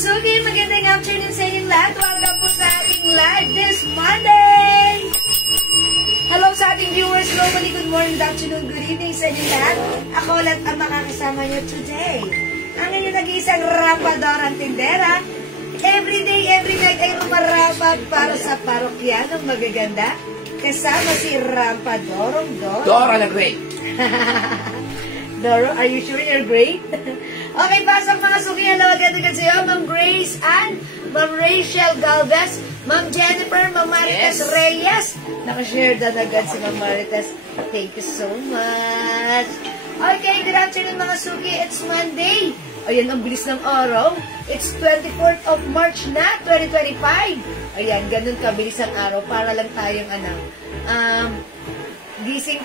Suki, magandang afternoon sa inyong lahat. Welcome po sa ating live this Monday. Hello sa ating viewers globally. Good morning, good afternoon, good evening sa inyong lahat. Ako ulit ang makakasama nyo today. Ang inyong nag-iisang rampadorang tindera. Every day, every night ay rumarapag para sa parokyanong magaganda. Kasama si Rampadorong Doro. Dora na great. Doro, are you sure you're great? Okay, pasok mga suki. Hello agad-agad sa'yo. Ma'am Grace Ann, Ma'am Rachel Galvez, Ma'am Jennifer, Ma'am Marites Reyes. Nakashare na agad si Ma'am Marites. Thank you so much. Okay, good afternoon mga suki. It's Monday. Ayan, ang bilis ng araw. It's 24th of March na, 2025. Ayan, ganun kabilis ang araw. Para lang tayong gising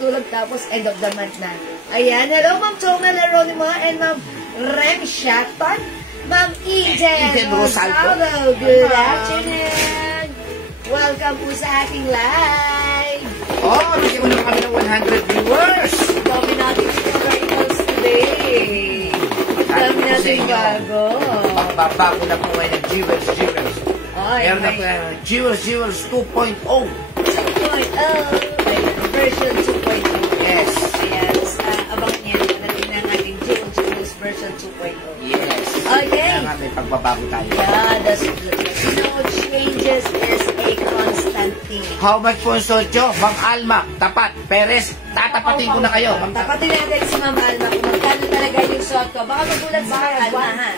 tulog, tapos end of the month na. Ayan, hello Ma'am Toma Leronima and Ma'am Rem Shatan, Ma'am Eden Rosaldo. Good afternoon. Welcome po sa ating live. Oh, bigyan mo na kami ng 100 viewers. Dami natin subscribers today. Dami natin bago. Pagbabago na po ngayon ng Jewels. Meron na po Jewels 2.0. 2.0. Version 2.0. Yes. Ayan, abangan niya na natin Jewels version 2.0. Yes. Okay. Kaya nga may pagbabago tayo. Yeah, that's no changes is a constant thing. How much po ang sosyo? Ma'am Alma, tapat. Perez, tatapatin ko na kayo. Tapatin natin si Ma'am Alma kung magkano talaga yung suot ko. Baka magulat sa Ma'am Alma, ha?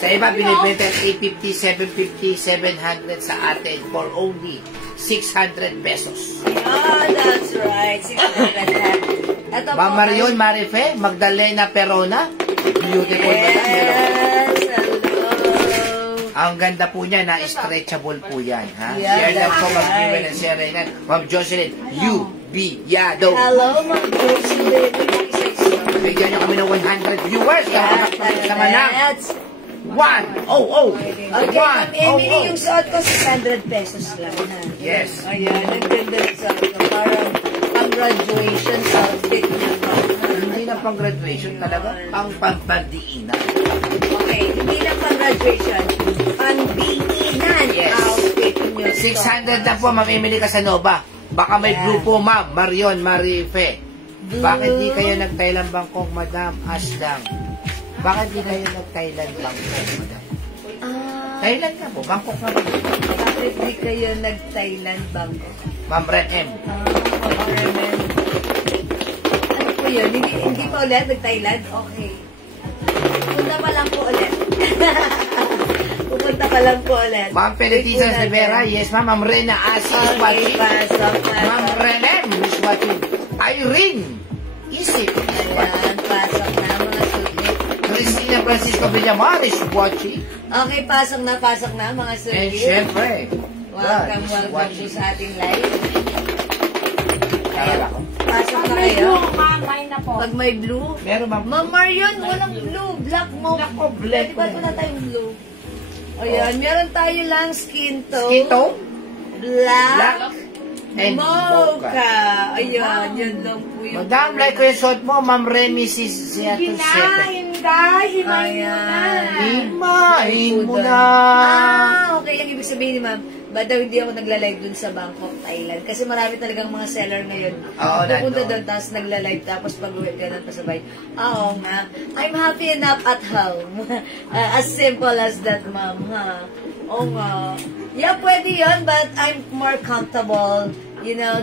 Sa iba, binibenta 850, 750, 700 sa atin for only 600 pesos. Oh, that's right. 600. Ito Ma'am Marion Marife, Magdalena Perona, beautiful. Yes, hello. Ang ganda po niya, na-stretchable po yan. Ha? Yeah, share lang po, that's Ma'am right. Jewel and Sir Reynan. Ma'am Jocelyn, Yado. Hello, Ma'am Jocelyn. Bigyan niyo kami ng 100 viewers. Sama na. That's 1, oh. okay, Ma'am Emily, yung suot ko 600 pesos lang. Ha? Yes. Ayan, ang ganda yung suot ko. Parang pang-graduation outfit niya pa. Hindi na pang graduation talaga, ang pampandiinan. Okay, hindi lang pang-graduation, pang-biinan outfit niyo. 600 na po, Ma'am Emily Casanova. Baka may blue po, Ma'am Marion Marife. Bakit di kayo nag-Thailand Bangkok, Madam Aslang? Bakit di kayo nag-Thailand Bangkok, Madam? Thailand na po, Bangkok na po. Bakit di kayo nag-Thailand Bangkok? Ma'am Ren M. Ano po yun? Hindi pa ulit nag-Thailand? Okay. Pupunta pa lang po ulit. Pupunta pa lang po ulit. Ma'am Peletiza Rivera, yes ma'am. Ma'am Rena Asi, is watching. Ma'am Ren M is watching. Irene Isip. Ayan, pasok na mga suki. Cristina Francisco Villamar is watching. Okay, pasok na mga suki. And syempre, Welcome po sa ating live. Ayan. Pasok na kayo. Mamay na po. Pag may blue. Meron ma'am. Ma'am Marion, walang blue. Black mo. Black Pwede ba wala tayong blue? Ayan, meron tayo lang skin tone. Skin tone? Black. And mocha. Ayan, yun lang po yung... Madam, like ko yung suot mo, Ma'am Remy si Hindi na, Day, himayin mo na. Himayin mo na. Okay. Ang ibig sabihin ni ma'am, ba daw hindi ako nagla-live dun sa Bangkok, Thailand? Kasi marami talagang mga seller ngayon. Oo, Pupunta nandun. doon, tapos nagla-live, tapos pag-uwi ka ng pasabay. Oo nga. I'm happy enough at home. As simple as that, ma'am. Ha? Oo nga. Yeah, pwede yun, but I'm more comfortable,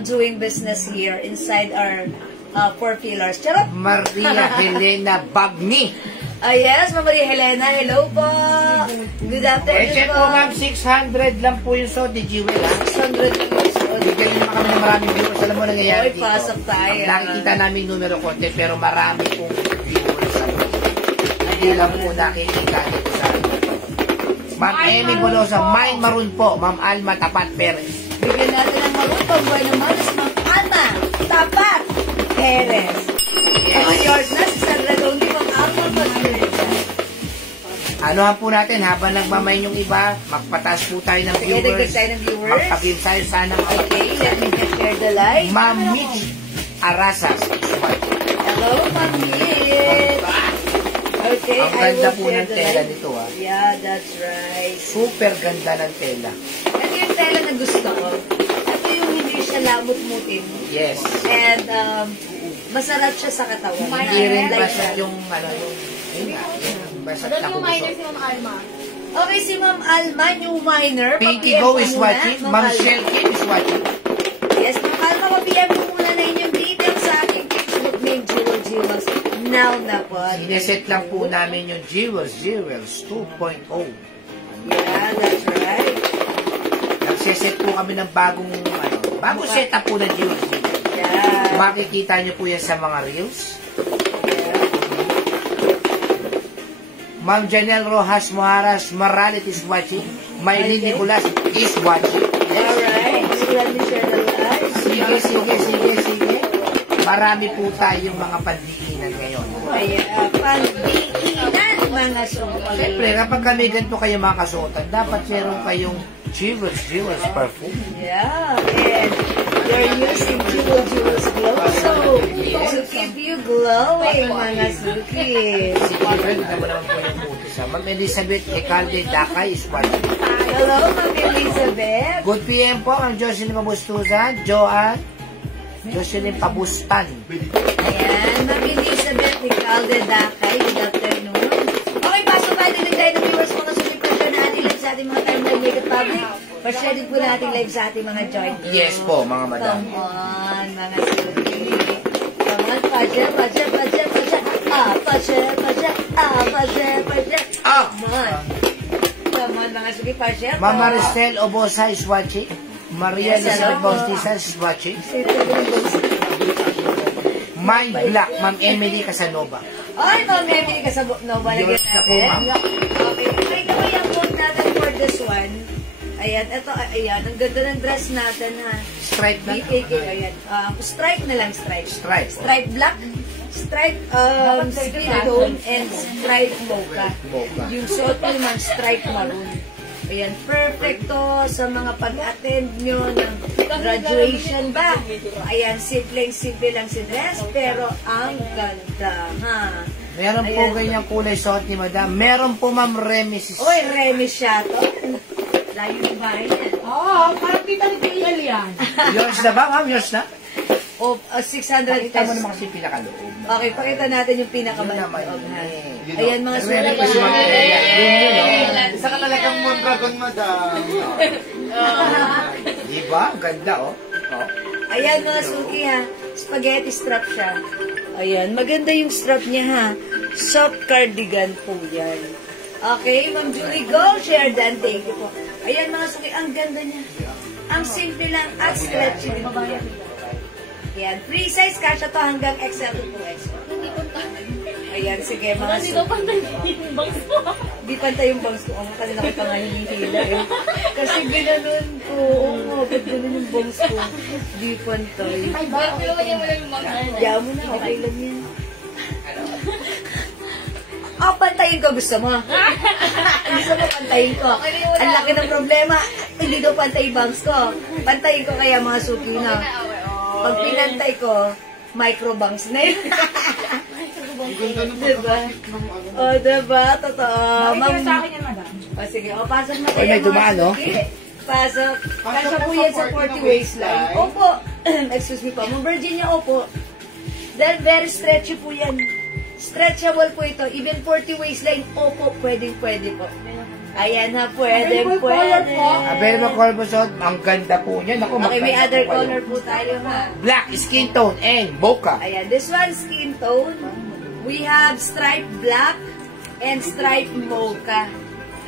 doing business here inside our 4 pillars. Charot! Maria Helena Bagni. Yes, Ma'am Maria Helena. Hello po. Good afternoon Check po ma'am, 600 lang po yung Sodi Jewel ha. 600 pesos. Bigyan naman kami ng maraming viewers. Alam mo nangyayari Oy, dito. pasok tayo. Nakikita namin numero konti pero marami pong viewers sa mga. Hindi lang po nakikita dito sa Ma'am Amy Bolosa, Mine Maroon po. Ma'am Alma Tapat Perez. Bigyan natin ng marupang buwan ng malas, Ma'am Alma Tapat Perez. Yes. Yours na, si Sandra Dondi, Ma'am Alma Perez. Anuhan po natin, habang nagmamay yung iba, magpataas po tayo ng Sige, viewers. dagdag tayo ng viewers. Magpag-give tayo sana. Okay, let me just share the live. Ma'am Mitch Arasas. Hello, Ma'am Mitch. Okay, Ang I ganda will po share ng the tela live. nito ha. Yeah, that's right. Super ganda ng tela. Ito yung tela na gusto ko. Ito yung hindi siya lamot-mutin. Yes. And masarap siya sa katawan. Hindi rin Like basag that. yung basag na Ano yung minor kumusok. si Ma'am Alma? Okay, si Ma'am Alma, new minor. Pinky Pa-PM Go ko is muna, watching. Ma'am Ma'am Alma. Shelky is watching. Yes, Ma'am Alma, pa-PM ko muna na inyong details sa ating Facebook name, Jewel Jewels. Now na po. Sineset lang po namin yung Jewels 2.0. Yeah, that's right. Nagsiset po kami ng bagong setup po ng Jewels. Yeah. Makikita nyo po yan sa mga reels. Ma'am Janelle Rojas Moharas Maralit is watching. Maylin Nicolas is watching. Alright, so let me share the live. Sige. Marami po tayong mga pandiinan ngayon. Kaya, pandiinan, mga sumpal. Siyempre, kapag kami ganito kayo mga kasuotan, dapat meron kayong Jewels perfume. Yeah, and you're using Jewels Glow, so to keep you glowing, mga suki. Si Jewel, naman naman po yung putis. Ma'am Elizabeth Ecalde Dakay is watching. Hello, Ma'am Elizabeth. Good PM po ang Jocelyn Pabustusan, Jocelyn Pabustan. Ayan, Ma'am Elizabeth Nicalde Dakay. Good afternoon. Okay, pasok tayo din tayo ng viewers mga suki pa siya na ating live sa ating mga timeline makeup public. Pa-share din po natin live sa ating mga joint group. Yes po, mga madam. Come on, mga suki. Come on, pa-share. Come on. Come on, mga suki, pa-share. Ma'am Maricel Obosa is watching. Maria Yes, hello Elizabeth po. Bautista is watching. Sino po yung gusto? Mind Black, Ma'am Emily Casanova. Ay, Ma'am Emily Casanova, lagyan Viewers na po, ma'am. natin. Okay, ay gawin yung vote natin for this one. Ayan, ito, ayan, ang ganda ng dress natin, ha. Stripe na. BKK, ayan. Stripe na lang, stripe. Stripe. Stripe black, stripe skin tone, and stripe mocha. Mocha. Yung suot ko naman, stripe maroon. Ayan, perfecto sa mga pag-attend nyo ng graduation ba? Ayan, simple lang si dress, pero ang ganda, ha? Meron po Ayan. ganyang kulay suot ni madam. Meron po Ma'am Remy. Oy, Remy siya to. Layo yung bahay niya. Oo, parang kitang tinggal yan. Yours na ba, ma'am? Yours na? O, 600 Pakita mo pesos. naman kasi pinakaloob. Okay, pakita natin yung pinakamaloob. Yun, Ayan, mga Remy sulat. is watching. Isa ka talagang Mondragon, madam. Diba? Ang ganda, oh. Ayan, mga suki, ha. Spaghetti strap siya. Ayan, maganda yung strap niya, ha. Soft cardigan po yan. Okay, Ma'am Julie, go share dan. Thank you po. Ayan, mga suki, ang ganda niya. Ang simple lang at stretchy din po yan. Ayan, free size, kasha to hanggang XL to 2X. Hindi ko Ayan, sige, mga Hindi suki. daw pantay yung bangs mo. Di pantay yung bangs ko. Ang kanina ko pa nga hinihila eh. Kasi ginanon ko. Oo nga, ba't ganun yung bangs ko? Di pantay. Ay, bakit naman yung wala yung bangs mo? Diyan mo na, okay lang yan. Oh, pantayin ko. Gusto mo? Gusto mo pantayin ko? Ang laki ng problema. Hindi daw pantay bangs ko. Pantayin ko kaya mga suki na. Pag pinantay ko, micro bangs na yun. ganda ng Diba? pagkakasik ng ano. O, diba? Totoo. Makikita sa akin yan, madam. O, sige. O, pasok na Oy, kayo, may dumaan, no? suki. Pasok. Kasya Pasok po po yan sa sa 40 40 na waistline. waistline. Opo. Excuse me po. Ma'am Virginia, opo. Dahil very stretchy po yan. Stretchable po ito. Even 40 waistline, opo. Pwede po. Ayan ha, pwede. Available color po. Available color po, so, ang ganda po niya. Naku, Okay, may magkanda other po kayo. color po tayo ha. Black, skin tone, and mocha. Ayan, this one skin tone. We have striped black and striped mocha.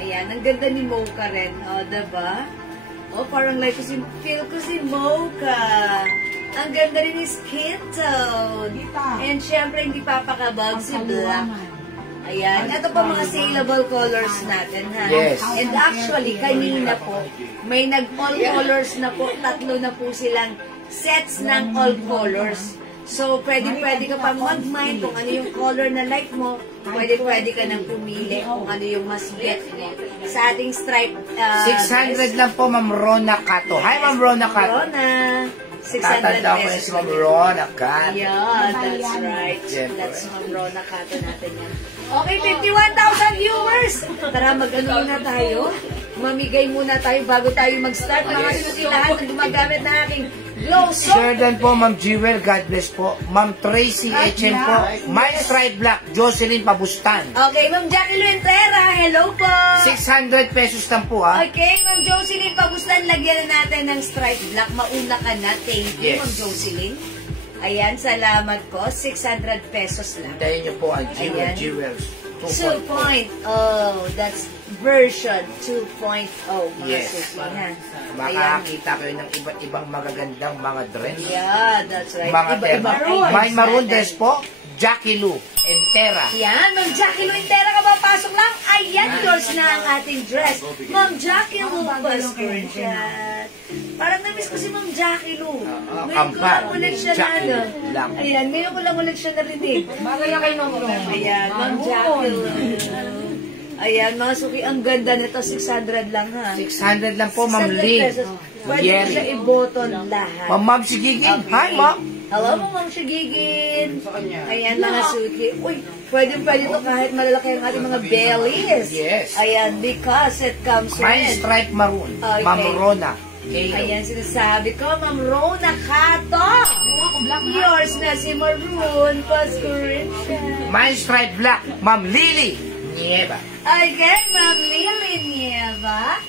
Ayan, ang ganda ni mocha rin. O, diba? O, parang like feel ko si mocha. Ang ganda rin ni skin tone. And syempre, hindi papakabag si black. Ayan, ito po mga saleable colors natin, ha? Yes. And actually, kanina po, may nag-all colors na po, 3 na po silang sets ng all colors. So, pwede ka pa mag-mind kung ano yung color na like mo, pwede ka nang pumili kung ano yung mas bet mo. Sa ating stripe, 600 lang po, Ma'am Rona Cato. Hi, Ma'am Rona Cato. Rona, 600 Tatanda ko yan pesos. si Ma'am Rona Cato. Yeah, that's right. Siyempre. That's Ma'am Rona Cato natin yan. Okay, 51,000 viewers! Tara, mag-ano muna tayo. Mamigay muna tayo bago tayo mag-start. Mga susilahan na gumagamit na aking glow soap. Sheridan po, Ma'am Jewel, God bless po. Ma'am Tracy HM po. My Stripe Black, Jocelyn Pabustan. Okay, Ma'am Jacqueline Terra, hello po. 600 pesos lang po, ha? Okay, Ma'am Jocelyn Pabustan, lagyan na natin ng stripe black. Mauna ka na. Thank you, Yes. Ma'am Jocelyn. Ayan, salamat po. 600 pesos lang. Hintayin niyo po ang Jewel Ayan. Jewels 2.0. 2.0. That's version 2.0, mga Yes. suki, ha? Ayan. Makakakita kayo ng iba't ibang magagandang mga dress. Yeah, that's right. Mga Iba-iba terra. po. May maroon dress po, Jackie Lou, and Terra. Yan, Ma'am Jackie Lou Intera ka ba? Pasok lang. Ayan, yours na ang ating dress. Ma'am Jackie Lou, screenshot. Parang na-miss ko si Ma'am Jackie Lou. Ngayon ko kampal. lang ulit siya na Jackie ano. Lou lang. Ayan, ngayon ko lang ulit siya narinig. Bagay na kayo nung Ayan, Ma'am Jackie Lou. Ayan, mga suki, ang ganda nito. 600 lang, ha? 600 lang po, Ma'am 600 Lynn. pesos. Pwede ko siya i-button lahat. Ma'am Sigiging. Hi, Ma'am. Hello, Ma'am Shigigin. Ayan, mga suki. Uy, pwede to kahit malalaki ang ating mga bellies. Yes. Ayan, because it comes My with. Stripe Maroon, Okay. Ma'am Rona. Kayo. Ayan, sinasabi ko, Ma'am Rona Cato. Yours na si Maroon Pascurincha. My Stripe Black, Ma'am Lily Nieva. Okay, Ma'am Lily Nieva.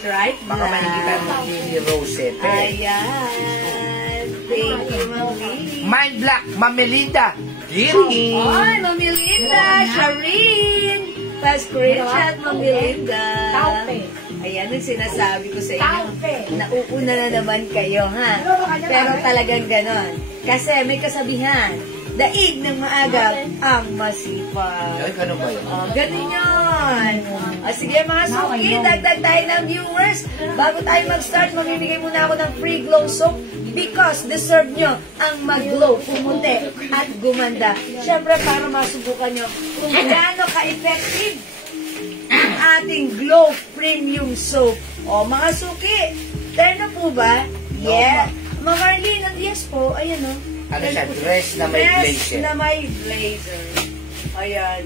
Right, Baka makikita mo Lily Rose. Ayan. Thank you, Ma'am Lily. My Black, Ma'am Melinda. Giri. Ay, Ma'am Melinda, Shireen, Pascurincha at Ma'am Melinda. Taupe. Ayan ang sinasabi ko sa inyo. Taupe. Nauuna na naman kayo, ha? Pero talagang ganon. Kasi may kasabihan, daig ng maaga ang masipag. Ay, ganun ba yun? Oh, ganun yun. Sige mga suki, dagdag tayo ng viewers. Bago tayo mag-start, mamimigay muna ako ng free glow soap because deserve nyo ang mag-glow, pumuti at gumanda. Siyempre, para masubukan nyo kung gaano ka-effective ang ating Glow Premium Soap. O, mga suki, tayo na po ba? Yeah. Mga Marlene, yes po, ayan o. Ano siya? Dress na may Dress blazer. na may blazer. Ayan.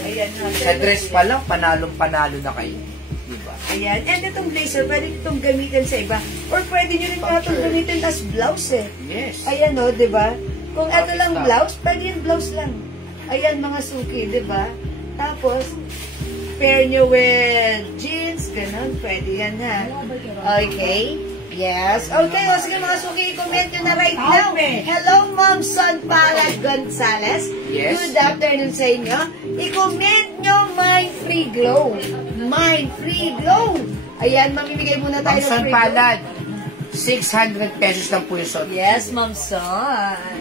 Ayan. ha. Sa dress pa lang, panalong-panalo na kayo. Diba? Ayan. And itong blazer, pwede itong gamitin sa iba. Or pwede nyo rin itong gamitin as blouse eh. Yes. Ayan o, di ba? Kung ito lang blouse, pwede yung blouse lang. Ayan mga suki, di ba? Tapos, pair nyo with jeans, ganun, pwede yan ha. Okay? Yes. Okay, o sige mga suki, i-comment nyo na right now. Hello, Ma'am Son Palad Gonzales. Yes. Good afternoon sa inyo. I-comment nyo my free glow. My free glow. Ayan, mamimigay muna tayo Ma'am ng Son free glow. Palad, 600 pesos lang po yung suot. Yes, Ma'am Son.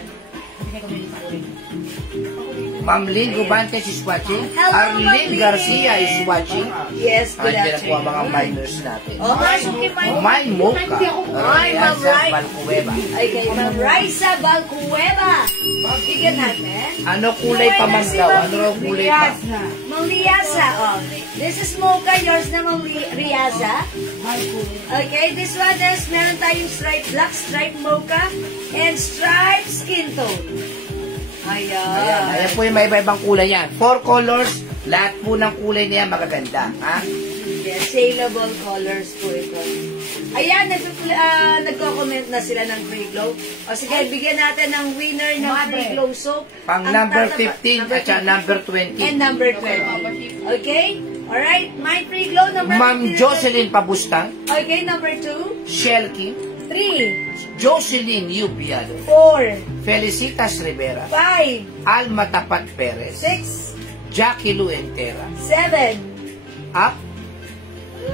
Ma'am Lynn Gubante is watching. Hello, Ma'am Arlene Lynn. Garcia is watching. Yes, good Andiyan na po ang mga afternoon. minors natin. Oh, mga suki, My Mocha. Ay, Ma'am Rai. Balcueva. Okay, Ma'am Raisa Balcueva. Bigyan natin. Ano kulay pa man daw? Ano raw kulay pa? Ma'am Riasa, oh. This is Mocha, yours na Ma'am Riasa. Okay, this one is, meron tayong stripe black, stripe mocha, and stripe skin tone. Ayan. Ayan po yung may iba-ibang kulay yan. 4 colors, lahat po ng kulay niya magaganda. Ha? Yes, saleable colors po ito. Ayan, nagko-comment na sila ng free glow. O sige, bigyan natin ng winner ng free glow soap. Pang Ang number tataba- 15 at saka number 20. and number 20. Okay? Alright, my free glow number Ma'am 15. Jocelyn Pabustang, Okay, number 2. Shelky, 3. Jocelyn Yubiado, 4. Felicitas Rivera, 5. Alma Tapat Perez, 6. Jackie Lu Entera, 7. Up,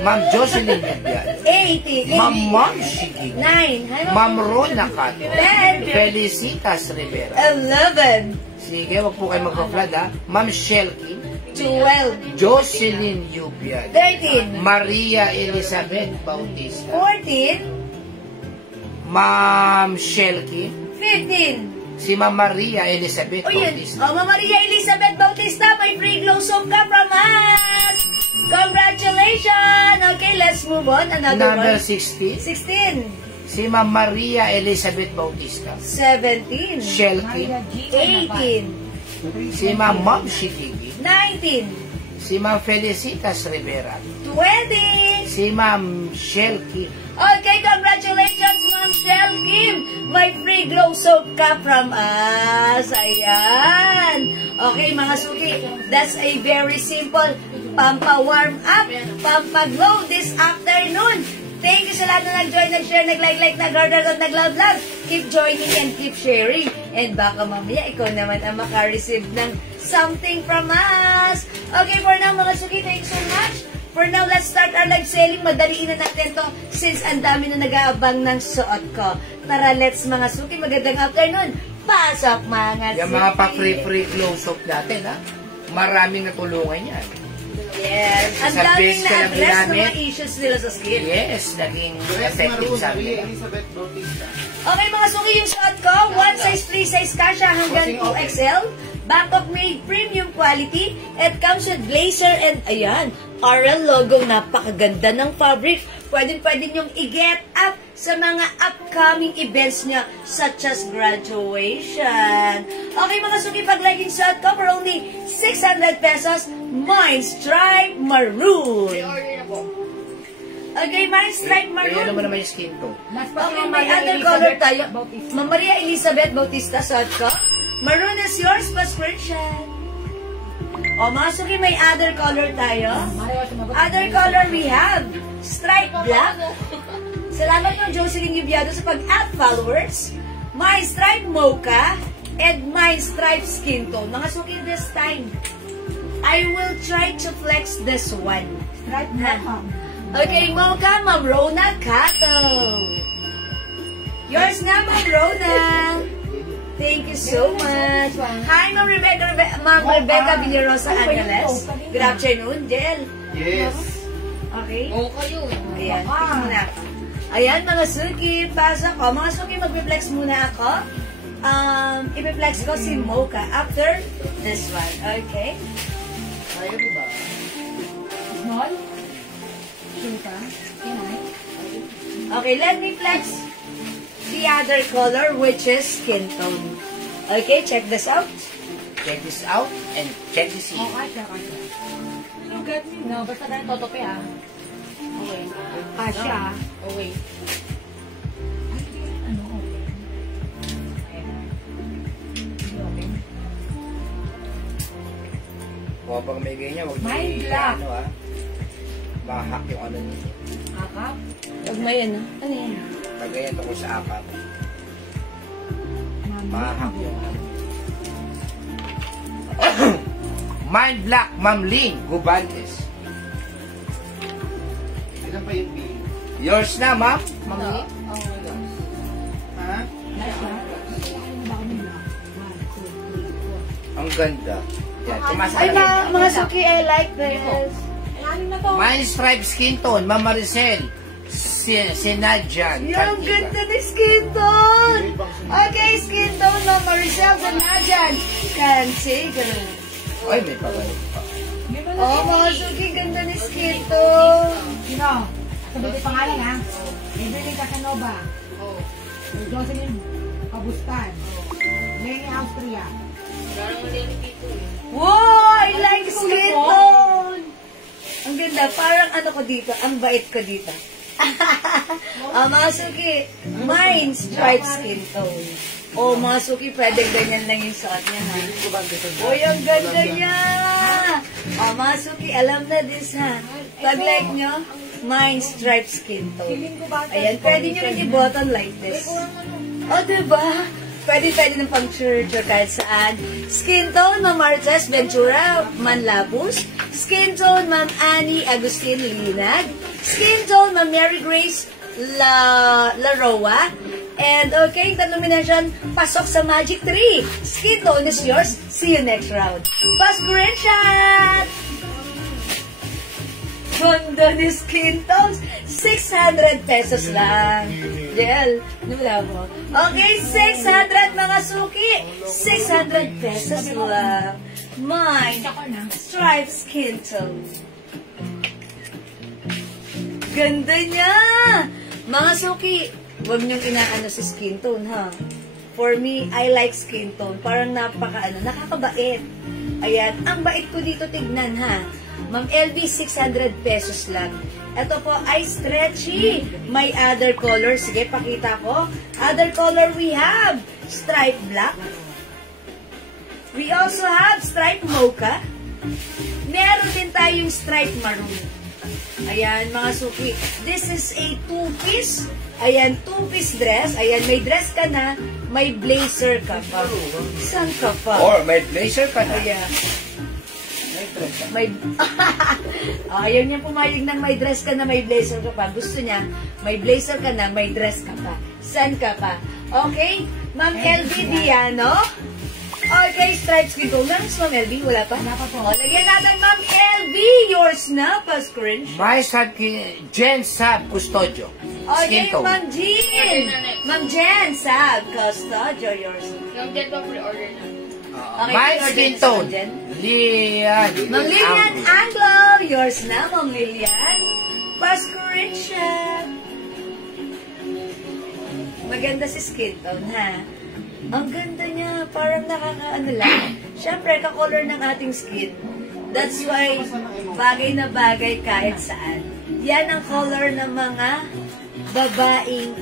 Ma'am Jocelyn Yubiado, 8. Ma'am Sigig, 9. Ma'am Rona Cato, 10. Felicitas Rivera. 11. Sige, wag po kayo magpa-flood ha. Ma'am Shelky, 12. Jocelyn Yubiado, 13. Maria Elizabeth Bautista, 14. Ma'am Shelky, 15. si Ma'am Maria Elizabeth O yun. Bautista. O, Ma'am Maria Elizabeth Bautista, may free glow soap ka from us. Congratulations. Okay, let's move on. Another Number one. 16, 16. si Ma'am Maria Elizabeth Bautista. 17. Shelky, 18. si Ma'am Shikigi, 19. si Ma'am Felicitas Rivera, 20. si Ma'am Shelky, Okay, congratulations, Ma'am Shell Kim. May free glow soap ka from us. Ayan. Okay, mga suki, that's a very simple pampa-warm up, pampa-glow this afternoon. Thank you sa lahat na nag-join, nag-share, nag-like, nag-order, at nag-love. Keep joining and keep sharing. And baka mamaya, ikaw naman ang makareceive ng something from us. Okay, for now, mga suki, thank you so much. For now, let's start our live selling. Madaliin na natin to since ang dami na nag-aabang ng suot ko. Tara, let's mga suki. Magandang afternoon. Pasok mga yung mga pa-free glow soap natin ha. Maraming natulungan yan. Yes. Ang Sa daming base ka lang na-address ng mga ginamit. issues nila sa skin. Yes, naging effective sa amin. Elizabeth Bautista. Okay mga suki, yung suot ko, one size, 3 size kasha hanggang 2XL. Bangkok made premium quality. It comes with blazer and ayan, RL logo. Napakaganda ng fabric. Pwede nyong i-get up sa mga upcoming events niya such as graduation. Okay mga suki, pag legging suot ko for only 600 pesos, mine stripe maroon. Okay, mine stripe Ayan maroon. naman naman yung skin tone. Okay, may other color tayo. Ma'am Maria Elizabeth Bautista, suot ko. Maroon is yours, pa screenshot. O, mga suki, may other color tayo. Other color we have stripe black. Salamat po, Jocelyn Yubiado, sa pag-add followers. My stripe mocha and my stripe skin tone. Mga suki, this time, I will try to flex this one. Right now. Okay, mocha, Ma'am Rona Cato. Yours na, Ma'am Rona. Thank you so much. Hi, Ma'am Rebecca Villarosa Angeles. Good afternoon, Del. Yes. Okay? Oo kayo. Ayan, fix muna ako. Ayan, mga suki, pasok ko. Mga suki, mag-reflex muna ako. I-reflex ko si Mocha after this one. Okay? Kaya diba? Small? Suka? Kinay? Okay, let me flex the other color, which is skin tone. Okay, check this out. Check this out and check this in. Kasha. Look at me. No, basta ganun totope ah. Okay. Kasha. Okay. Ano? Okay. Kung pag may ganyan, huwag My niyo black. ano ha. Mahak yung ano niyo. Akap? Huwag mo yan, ah. Ano yan? Pag ganyan ako sa akap, mahak yung ano. Mind Black, Ma'am Lynn Gubantes. Ilan pa yung B? Yours na, Ma'am. Ma'am Lynn. Ha? Ang ganda. Yan, tumasa Ay, ka mga suki, I like this. Ano na to? Mind Stripe Skin Tone, Ma'am Maricel. Si Nadjan. Yung ganda ni skin tone. Okay, skin tone, Ma'am Maricel sa Nadjan. Cansegal. Ay, may pagano pa. Oh, mga suki, ganda ni skin tone. Sino? Sabi ko pangalan ha? Evelyn Casanova. Jocelyn Pabustan. Lenny Austria. Wow! I like skin tone! Ang ganda. Parang ano ko dito. Ang bait ko dito. Mga suki, mine striped skin tone. Mga suki, pwede ganyan lang yung suot niya, ha? Ang ganda niya! Mga suki, alam na this, ha? Pag like nyo, mine striped skin tone. Ayan, pwede nyo rin i-button like this. Diba? Pwede ng pang church or kahit saan. Skin tone, Ma'am Martes Ventura Manlapus. Skin tone, Ma'am Annie Agustin Linag. Skin tone, Ma'am Mary Grace Laroa. And okay, denomination, pasok sa Magic 3. Skin tone is yours. See you next round. Pass screenshot! Ganda ni skin tones. 600 pesos lang. Jel, wala mo. Okay, 600 mga suki. 600 pesos lang. Mine, striped skin tone. Ganda niya! Mga suki, huwag niyong inaano si skin tone, ha? For me, I like skin tone. Parang nakakabait. Ayan, ang bait ko dito tignan, ha? Ma'am LV, 600 pesos lang. Ito po ay stretchy. May other color. Sige, pakita ko. Other color we have striped black. We also have striped mocha. Meron din tayong striped maroon. Ayan, mga suki. This is a two-piece. Ayan, two-piece dress. Ayan, may dress ka na, may blazer ka pa. Saan ka pa? Or may blazer ka na. Ayan. Ayaw niya pumayag ng may dress ka na, may blazer ka pa. Gusto niya, may blazer ka na, may dress ka pa. Saan ka pa? Okay? Ma'am LB Diano? Okay, stripes ko. Meron si Ma'am LB? Wala pa? Wala pa po. Lagyan natin Ma'am LB. Yours na, pa-screen. My sub, Jen Sab Custodio. Okay, Skin tone. Ma'am Jean. Ma'am Jen Sab Custodio. Yours. Ma'am Jen pa pre-order na. Okay, My pre-order skin na si Ma'am tone. Jen. Lian. Ma'am Lilian Anglo. Yours na, Ma'am Lilian. Pa-screenshot. Maganda si skin tone, ha? Ang ganda niya. Parang nakakaano lang. Siyempre, ka-color ng ating skin. That's why, bagay na bagay kahit saan. Yan ang color ng mga babaeng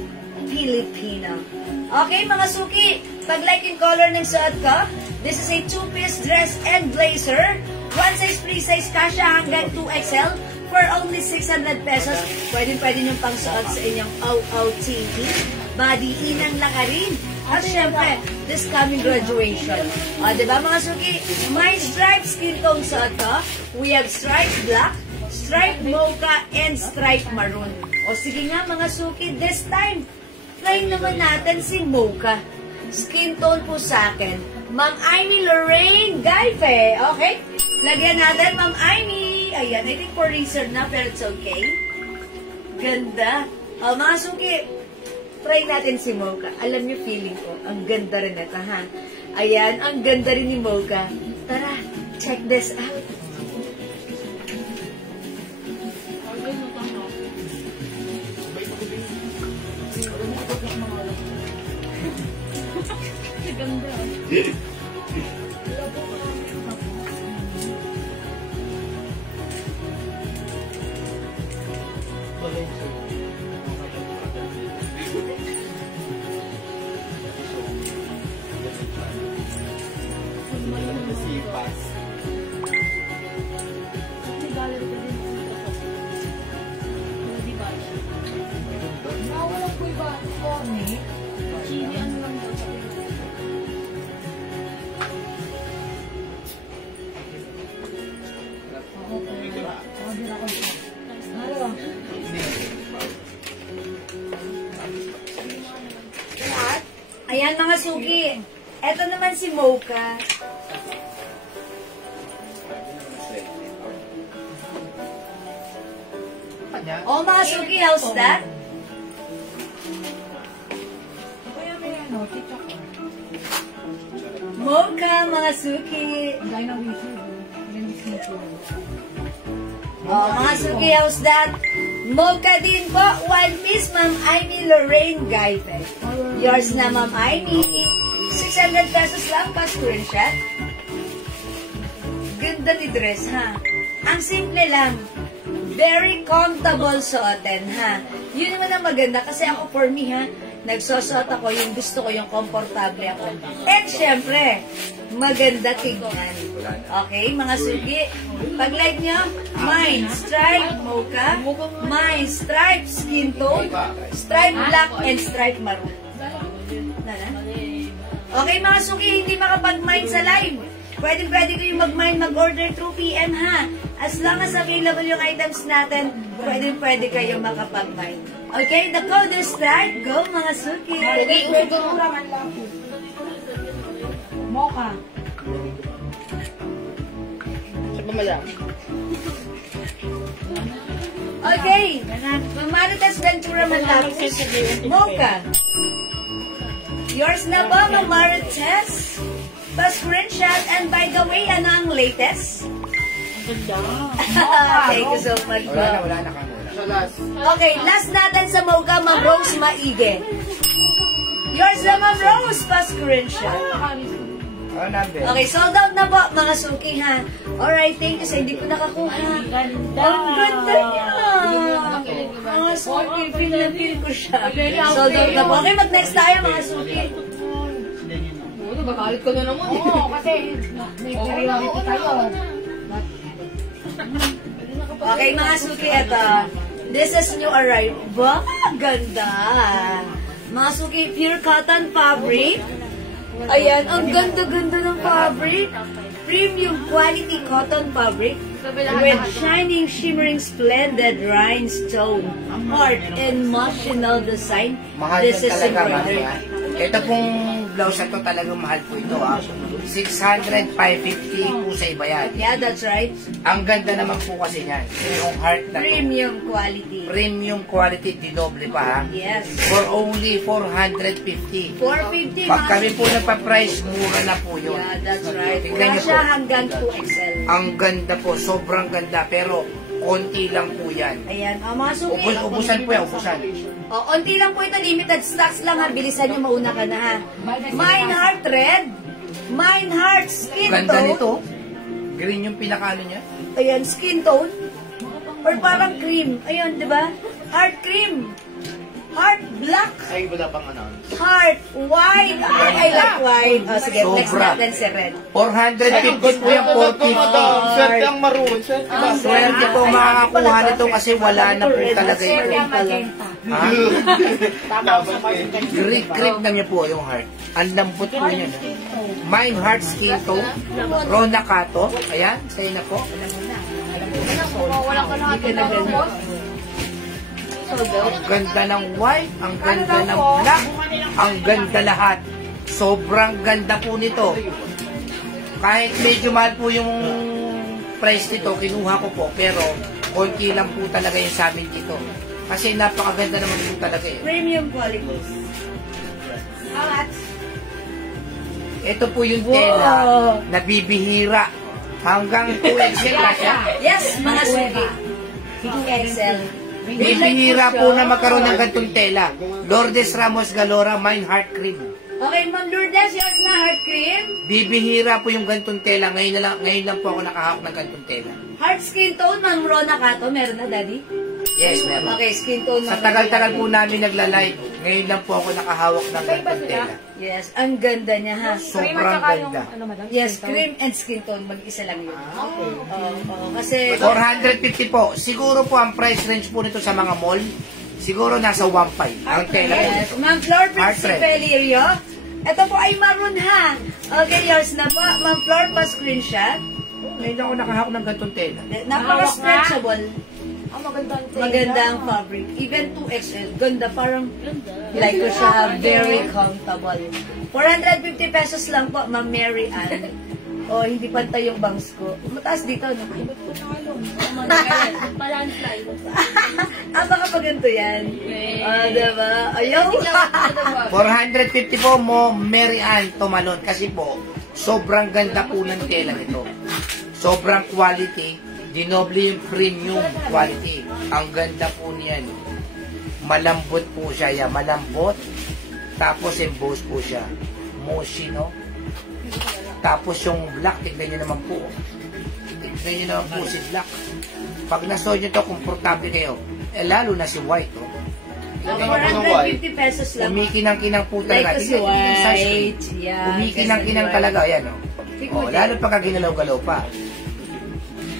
Pilipino. Okay, mga suki. Pag like yung color ng suot ko, this is a two-piece dress and blazer. One size, free size, kasha hanggang 2XL for only 600 pesos. Pwede nyung pang suot sa inyong OOTD. Body inang lakarin. At syempre, this coming graduation. Diba mga suki? May striped skin tone suot ko. We have striped black, striped mocha, and striped maroon. Sige nga mga suki, this time, try naman natin si mocha. Skin tone po sa akin. Ma'am Amy Lorraine Gaife. Okay? Lagyan natin, Ma'am Amy. Ayan, I think for research na, pero it's okay. Ganda. Mga suki, try natin si Mocha. Alam niyo, feeling ko, ang ganda rin ito, ha? Ayan, ang ganda rin ni Mocha. Tara, check this out. Ganda. Ayan mga suki. Ito naman si Mocha. Mga suki, how's that? Mocha, mga suki. Mga suki, how's that? Mocha din po. One piece, Ma'am Amy Lorraine Gaife. Yours na, Ma'am Amy. 600 pesos lang pa screenshot. ganda ni dress, ha? Ang simple lang. Very comfortable suotin, ha? Yun naman ang maganda kasi ako, for me, ha? Nagsusuot ako yung gusto ko, yung komportable ako. And syempre, maganda tignan. Okay, mga sugi. Pag-like nyo, mine, stripe mocha, mine, stripe skin tone, stripe black, and stripe maroon. Okay, mga sugi, hindi makapag-mine sa live. Pwede kayong mag-mine, mag-order through PM, ha? As long as available yung items natin, pwede kayo makapag-mine. Okay, the code is start. Go, mga suki. Mocha. Sa pamalang. Okay, Marites Ventura Malapos. Mocha. Yours na ba, Ma'am Marites? Pa-screenshot. And by the way, ano ang latest? Thank you so much. Wala na kami. Sa last. Okay, last natin sa Mocha, Ma'am Rose Maige. Yours na, Ma'am Rose, pa-screenshot. Ano number? Okay, sold out na po, mga suki, ha? Alright, thank you sa hindi ko nakakuha. Ang ganda niya! Mga suki, feel na feel ko siya. Sold out na po. Okay, mag-next tayo, mga suki. Nagagalit ko na naman. Oo, kasi may priority tayo. Okay, mga suki, eto. This is new arrival. Wow, ganda! Mga suki, pure cotton fabric. Ayan, ang ganda-ganda ng fabric. Premium quality cotton fabric with shining, shimmering, splendid rhinestone, heart, and emotional design. Mahal This yan is talaga, embroidered. ma'am. Ito pong blouse na to talagang mahal po ito, ha. 600, 550 po sa iba yan. Yeah, that's right. Ang ganda naman po kasi niyan. Yung heart na to. Premium quality. Premium quality, dinoble pa, ha. Yes. For only 450. 450. Pag kami po nagpa-price, mura na po yun. Yeah, that's right. Tingnan niyo Kasya po. hanggang 2XL. Ang ganda po, sobrang ganda, pero konti lang po yan. Ayan, mga suki. Ubusan po yan, ubusan. O, onti lang po ito, limited stocks lang, ha. Bilisan nyo, mauna ka na, ha. Mine Heart Red. Mine Heart Skin Ganda Tone. nito. Green yung pinakano niya. Ayan, skin tone. Or parang cream. Ayan, di ba? Heart cream. Heart black. Ay, wala pang announce. Heart white. Ay, I like white. O, sige, next Sobra. natin si Red. 450 po yung 450. Swerte ang maroon. Swerte ba? Swerte po makakakuha nito kasi wala na po talaga ito. Ha? Grip na niya po yung heart. Ang lambot po niya. Mine Heart Skin Tone. Rona Kato. Ayan, sa'yo na po. Wala ka na Ang ganda ng white, ang ganda ng black, ang ganda lahat. Sobrang ganda po nito. Kahit medyo mahal po yung price nito, kinuha ko po, pero konti lang po talaga yung sa amin dito. Kasi napakaganda naman po talaga eh. Premium quality. At Ito po yung tela na bibihira. Hanggang 2XL na siya. yes, mga suki. 2XL. Bibihira po na magkaroon ng gantong tela. Lourdes Ramos Galora, Mine Heart Cream. Okay, Ma'am Lourdes, yours na heart cream. Bibihira po yung gantong tela. Ngayon lang po ako nakahawak ng gantong tela. Heart skin tone, Ma'am Rona Kato. Meron na, Daddy? Yes, meron. Okay, skin tone. Sa Ma'am tagal-tagal Rona. po namin nagla-live. Ngayon lang po ako nakahawak ng gantong tela. Yes, ang ganda niya, ha? Sobrang ganda. Yes, cream and skin tone. Mag-isa lang yun. Oo, kasi 450 po. Siguro po ang price range po nito sa mga mall, siguro nasa 1.5 ang tela po yes, nito. Ma'am Flor Heart Principe Lirio. Ito po ay maroon, ha? Okay, yours na po. Ma'am Flor, pa-screenshot. Ngayon ako nakahawak ng gantong tela. Napaka-stretchable. maganda. Maganda ang fabric. Even 2XL. Ganda. Parang like ko siya. Very comfortable. 450 pesos lang po, Ma'am Mary Ann. O, hindi pantay yung bangs ko. Mataas dito, no? Baka pa ganito yan. Diba? Ayaw. 450 po mo, Mary Ann Tumalon. Kasi po, sobrang ganda po ng tela nito. Sobrang quality. Dinoble yung premium quality. Ang ganda po niyan. Malambot po siya. Yan, malambot. Tapos embossed po siya. Moshi, no? Tapos yung black, tignan niyo naman po. tignan nyo naman po si Black. Pag nasuot nyo to, komportable kayo. Eh, lalo na si White, oh. 450 pesos lang. Umikinang-kinang po talaga. Like si White. Yeah. Umikinang-kinang talaga. Ayan, oh. Oh, lalo pagka ginalaw-galaw pa.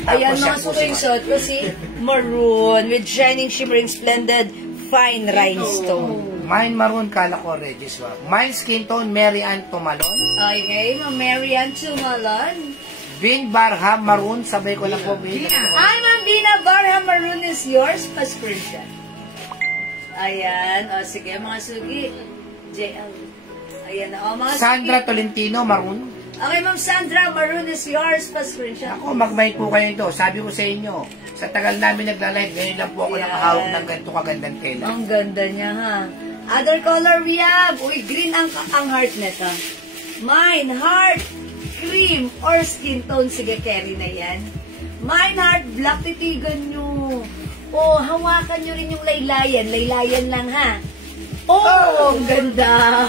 Ayan, siya mga po suking si shot ko si Maroon with shining, shimmering, splendid, fine rhinestone. Mine maroon, kala ko Regis. Mine skin tone, Mary Ann Tumalon. Okay, Ma'am Marian Tumalon. Vin Barham maroon, sabay ko lang po. Vin. Hi, Ma'am Bina Barham, Maroon is yours. Pa-screenshot. Ayan, o sige, mga sugi. JL. Ayan, o mga Sandra sugi. Tolentino maroon. Okay, Ma'am Sandra, Maroon is yours. Pa-screenshot. Ako, mag-mic po kayo ito. Sabi ko sa inyo, sa tagal namin nagla-live, ngayon lang po ako nakahawak ng ganito kagandang tela. Ang ganda niya, ha? Other color we have. Uy, green ang heart nito. Mine, heart, cream, or skin tone. Sige, carry na yan. Mine, heart, black, titigan nyo. Oh, hawakan nyo rin yung laylayan. Laylayan lang, ha? Oh, ang ganda.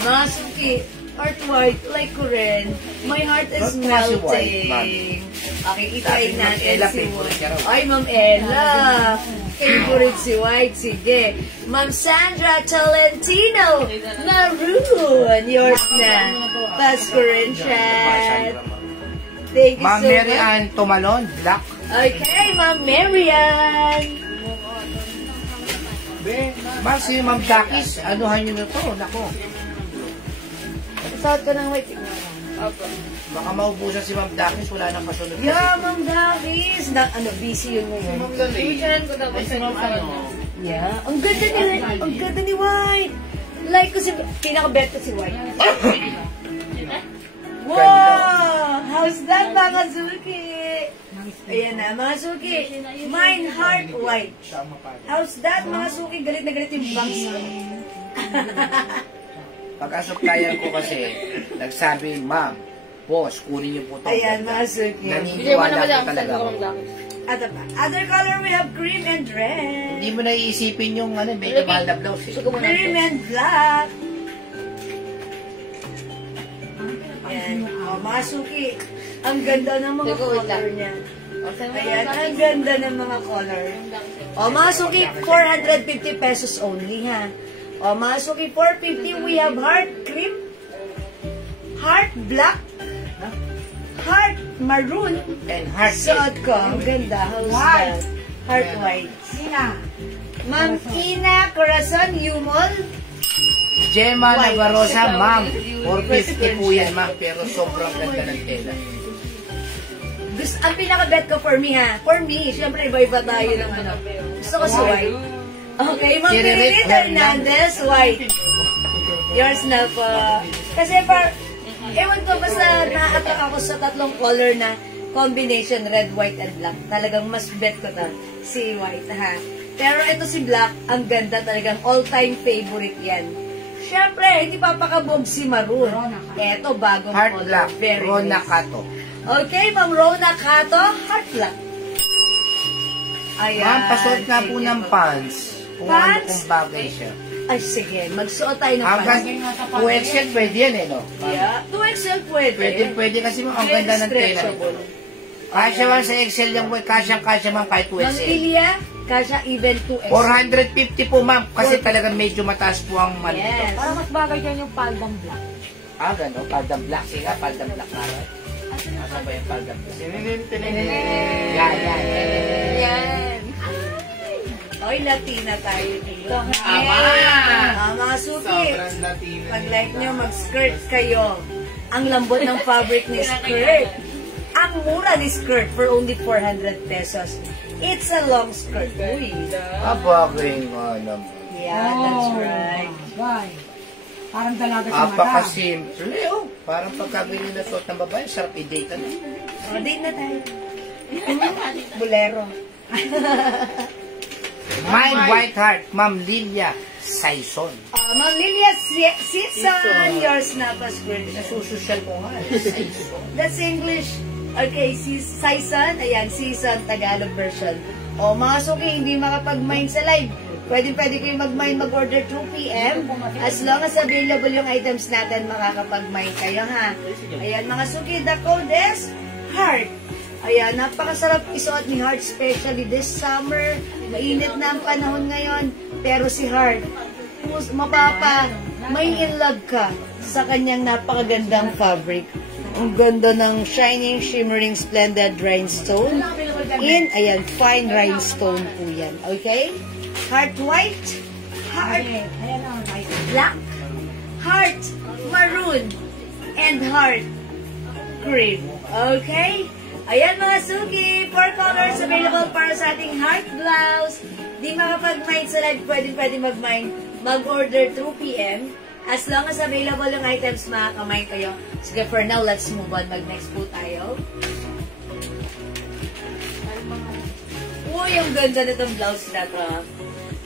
Mga suki, heart white, like ko rin. My heart is Ba't nga si white, melting. ma'am? Okay, itry Sabi ni Ma'am natin Ella, si favorite White. niya raw. Ay, Ma'am Ella. Favorite si White. Sige. Ma'am Sandra Tolentino. Maroon. Yours na. Pasko rin, chat. Thank you Ma'am so Mary much. Ann Tumalon, black. Okay, Ma'am Marian. Ma'am, si Ma'am Dakis, anuhan nyo na to, nako. Suot ko ng white. Baka maubusan si Ma'am Dakis, wala nang kasunod. Yeah, Ma'am Davis. Busy yun ngayon. Yeah. Ang ganda ni White. Like ko si, pinaka-bet ko si White. Wow! How's that, mga Suki? Ayan na, mga Suki. Mine, heart, white. How's that, mga Suki? Galit na galit yung bangs ko. Pagkasuplayan ko kasi, nagsabi, Ma'am, boss, kunin niyo po ito. Ayan, mga Suki. Naniniwala ko talaga ako. Other color, we have cream and red. Hindi mo naiisipin yung medyo mahal na blouse. Cream and black. Ayan. O, mga Suki. Ang ganda ng mga color niya. Ayan, ang ganda ng mga color. O, mga Suki, 450 pesos only, ha? O, mga Suki, 450, we have heart cream, heart black, heart maroon, And heart suot ko. Ang ganda. How's that? Heart white. Ma'am Ina Corazon Yumol. Gemma White. Navarosa, Ma'am, 450 po yan, Ma'am, pero sobrang ganda ng tela. Ang pinaka-bet ko for me, ha? For me, syempre, iba-iba tayo ng ano. Gusto ko si white. Okay, Ma'am Pirit Hernandez, white. Yours na po. Kasi ewan ko, basta na-attract ako sa tatlong color na combination, red, white, and black. Talagang mas bet ko ta si white, ha? Pero ito si black, ang ganda talagang all-time favorite yan. Syempre, hindi papakabog si maroon. Ito, bagong Heart color. black, Very Rona nice. Cato. Okay, Ma'am Rona Cato, heart black. Ayan. Ma'am, pasuot nga po Sige ng po. pants. Kung ano Pants? kung bagay siya. Ay, sige. Magsuot tayo ng Hanggang pants. 2XL pwede yan, no? Yeah. 2XL pwede. Pwede kasi ma'am, ang ganda ng tela. Stretchable. Kasya man sa XL yung kasyang-kasya ma'am kahit Ma'am 2XL. Ilya, kasha even 2XL. 450 po ma'am, kasi talagang medyo mataas po ang man Yes. dito. Para mas bagay dyan yung paldang black. Ah, gano'n, paldang black. Sige nga, paldang black na. Nasa ba yung paldang black? Yan. Oy, Latina tayo dito. Tama. Mga suki. Pag like nyo, mag-skirt kayo. Ang lambot ng fabric ni skirt. Ang mura ni skirt for only 400 pesos. It's a long skirt. Uy. Bagay nga naman. Yeah, that's right. Bagay. Parang dalaga sa mata. Apaka-simple, oh. Parang pagkabili na suot ng babae, sarap i-date na. O, date na tayo. Bolero. Mine White Heart, Ma'am Lilia Saison. Ma'am Lilia Season, yours na pa skirt. Nasusosyal ko nga, Saison. That's English. Okay, Saison. Ayan, season, Tagalog version. O, mga suki, hindi makapag-mine sa live. Pwede kayo mag-mine, mag-order 2 p.m. As long as available yung items natin, makakapag-mine kayo, ha? Ayan, mga suki, the code is heart. Ayan, napakasarap isuot ni Heart, especially this summer. Mainit na ang panahon ngayon. Pero si Heart, may in love ka sa kanyang napakagandang fabric. Ang ganda ng shining, shimmering, splendid rhinestone. Ayan, fine rhinestone po yan. Okay? Heart white, heart black, heart maroon, and heart cream. Okay? Ayan mga suki, 4 colors available para sa ating heart blouse. Di makapag-mind sa live, pwede mag-mind. Mag-order through PM. As long as available yung items, makakamind kayo. Sige, for now, let's move on. Mag-next po tayo. Uy, ang ganda nitong blouse na to.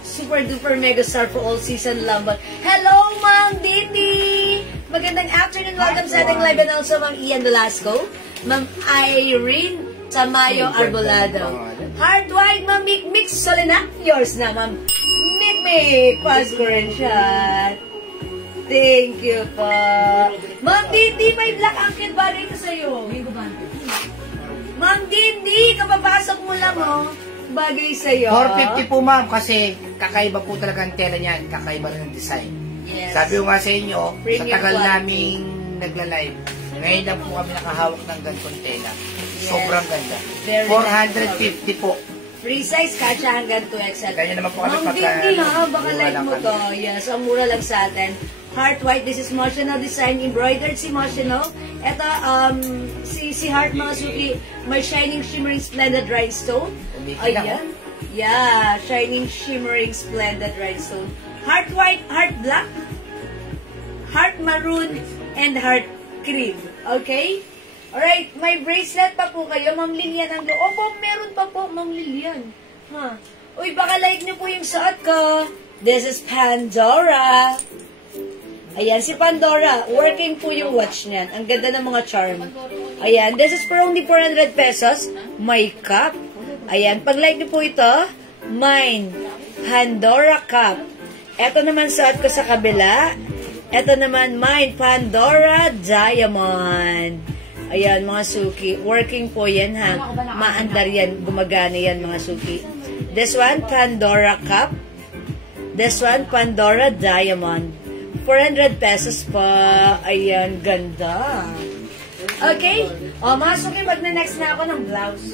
Super duper mega star for all season lambat. Hello, Ma'am Dindi! Magandang afternoon. Welcome sa ating live and also Ma'am Ian Velasco. Ma'am Irene Tamayo Arbolado. Heart white, Ma'am Mix Solena. Yours na, Ma'am Mik. Pass ko rin siya. Thank you po. Ma'am Dindi, may black ankle bagay ko sa'yo. Ma'am Dindi, kapapasok mo lang, oh. Bagay sa'yo. 450 po, ma'am, kasi kakaiba po talaga ang tela niyan. Kakaiba rin ang design. Yes. Sabi ko nga sa inyo, Premium sa tagal quality. naming nagla-live, ngayon lang po kami nakahawak ng ganitong tela. Sobrang ganda. Very 450 po. Free size, kasha hanggang 2XL. Kanya naman po kami Ma'am pagka... Dindi, ha? Baka mura like lang mo kami. to. Yes, ang mura lang sa atin. Heart white, this is Motional design, embroidered si Motional. Ito, si Heart mga suki, may shining, shimmering, splendid rhinestone. Umiki lang, Ayan. Yeah, shining, shimmering, splendid rhinestone. Heart white, heart black, heart maroon, and heart cream. Okay? Alright, may bracelet pa po kayo, Ma'am Lilian. Opo, meron pa po, Ma'am Lilian. Huh. Uy, baka like niyo po yung suot ko. This is Pandora. Ayan, si Pandora. Working po yung watch niyan. Ang ganda ng mga charm. Ayan, this is for only 400 pesos. May cup. Ayan, pag like niyo po ito, mine. Pandora cup. Ito naman suot ko sa kabila. Ito naman mine. Pandora diamond. Ayan, mga suki. Working po yan, ha. Maandar yan. Gumagana yan, mga suki. This one, Pandora cup. This one, Pandora diamond. 400 pesos pa. Ayan, ganda. Okay? O, mga suki, mag-next na ako ng blouse.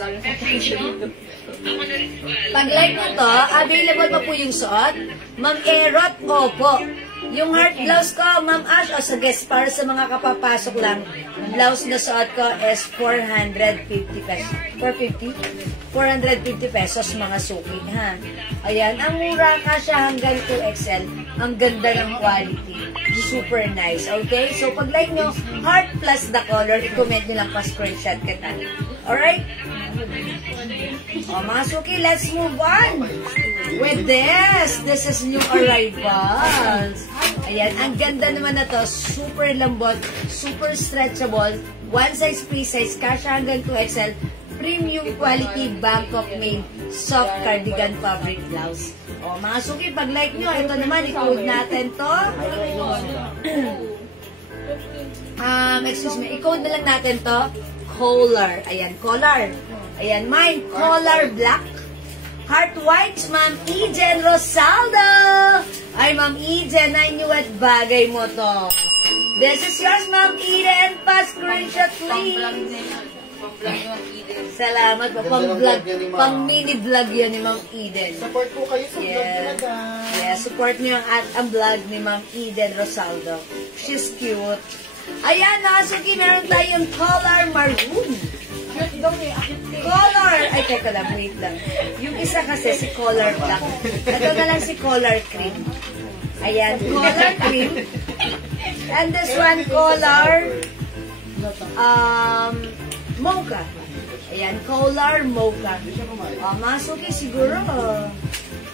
Pag like mo to, available pa po yung suot. Ma'am Erot, opo. Yung heart blouse ko, Ma'am Ash, o sa guest para sa mga kapapasok lang, blouse na suot ko is 450 pesos. 450 pesos mga suki, ha? Ayan, ang mura ka siya hanggang 2XL. Ang ganda ng quality. Super nice, okay? So, pag like nyo, heart plus the color, i-comment nyo lang pa screenshot kita. Alright? O, mga suki, let's move on with this. This is new arrivals. Ayan, ang ganda naman na to. Super lambot, super stretchable. One size, free size, kasha hanggang 2XL. Premium quality Bangkok made soft cardigan fabric blouse. O, mga suki, pag like nyo, ito naman, i-code natin to. Excuse me, i-code na lang natin to. Collar. Ayan, collar. Ayan, mine, collar black. Heart white, Ma'am Eden Rosaldo. Ay, Ma'am Eden, I knew at bagay mo to. This is yours, Ma'am Eden. Pa-screenshot, please. Salamat po. Pang-vlog, pang-mini-vlog yan ni Ma'am Eden. Support po kayo sa vlog nila, guys. Yeah, support niyo ang vlog ni Ma'am Eden Rosaldo. She's cute. Ayan, nakasuki, meron tayong collar maroon. Collar! Ay, teka lang, wait lang. Yung isa kasi si collar black. Ito na lang si collar cream. Ayan, collar cream. And this one, collar mocha. Ayan, collar mocha. Masuki siguro.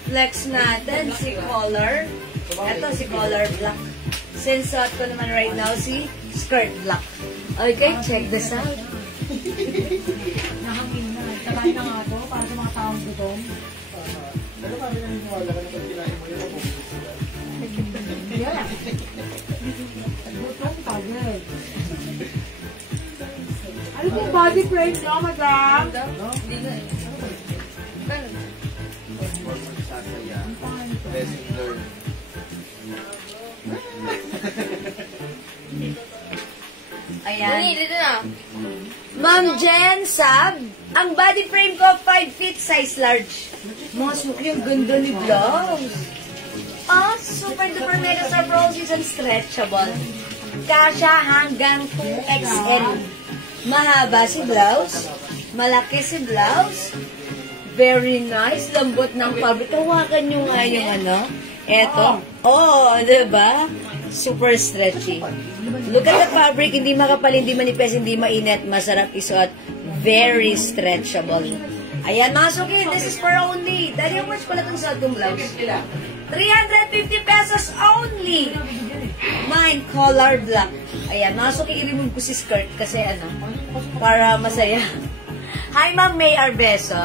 Flex natin si collar. Ito si collar black. Since suot ko naman right now si skirt black. Okay, check this out. Nahangin na. Tagay na nga po para sa mga taong gutom. Pero kami naniniwala ka na pag kinain mo yun, Yeah. Gutom, tagay. Ano Yung body frame nyo, madam. Lesson learned. Ayan. Ma'am Jen Sab, ang body frame ko 5 feet size large. Mga suki, ang ganda ni blouse. Ah, super duper mega star roses and stretchable. Kasha hanggang 2XL. Mahaba si blouse. Malaki si blouse. Very nice. Lambot ng fabric. Tawakan nyo nga yung ano. Eto. Oh, diba? Super stretchy. Look at the fabric. Hindi makapal, hindi manipis, hindi mainit. Masarap isuot. Very stretchable. Ayan, mga suki. This is for only. Dahil yung words pala itong suot kong blouse. 350 pesos only. Mine, color black. Ayan, mga suki, i-remove ko si skirt kasi ano, para masaya. Hi, Ma'am May Arbeso.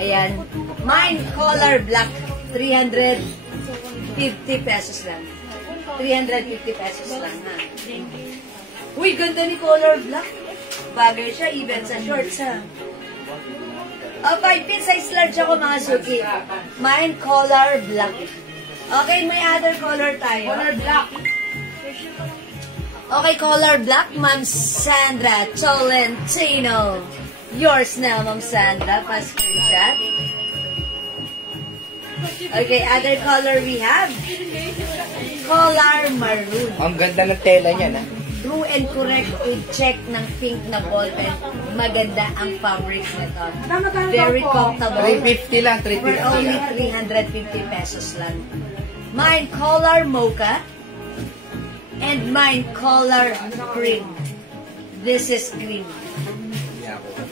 Ayan, mine, color black. 350 pesos lang. 350 pesos lang, ha? Uy, ganda ni color black. Bagay siya, even sa shorts, ha? 5 feet size large ako, mga suki. Mine, color black. Okay, may other color tayo. Color black. Okay, color black, Ma'am Sandra Tolentino. Yours now, Ma'am Sandra. Pa-screenshot. Okay, other color we have. Color maroon. Ang ganda ng tela niya, na. True and correct check ng pink na ballpen. Maganda ang fabric nito. Very comfortable. 350 lang, For 350 only lang. 350 pesos lang. Mine color mocha. And mine color cream. This is cream.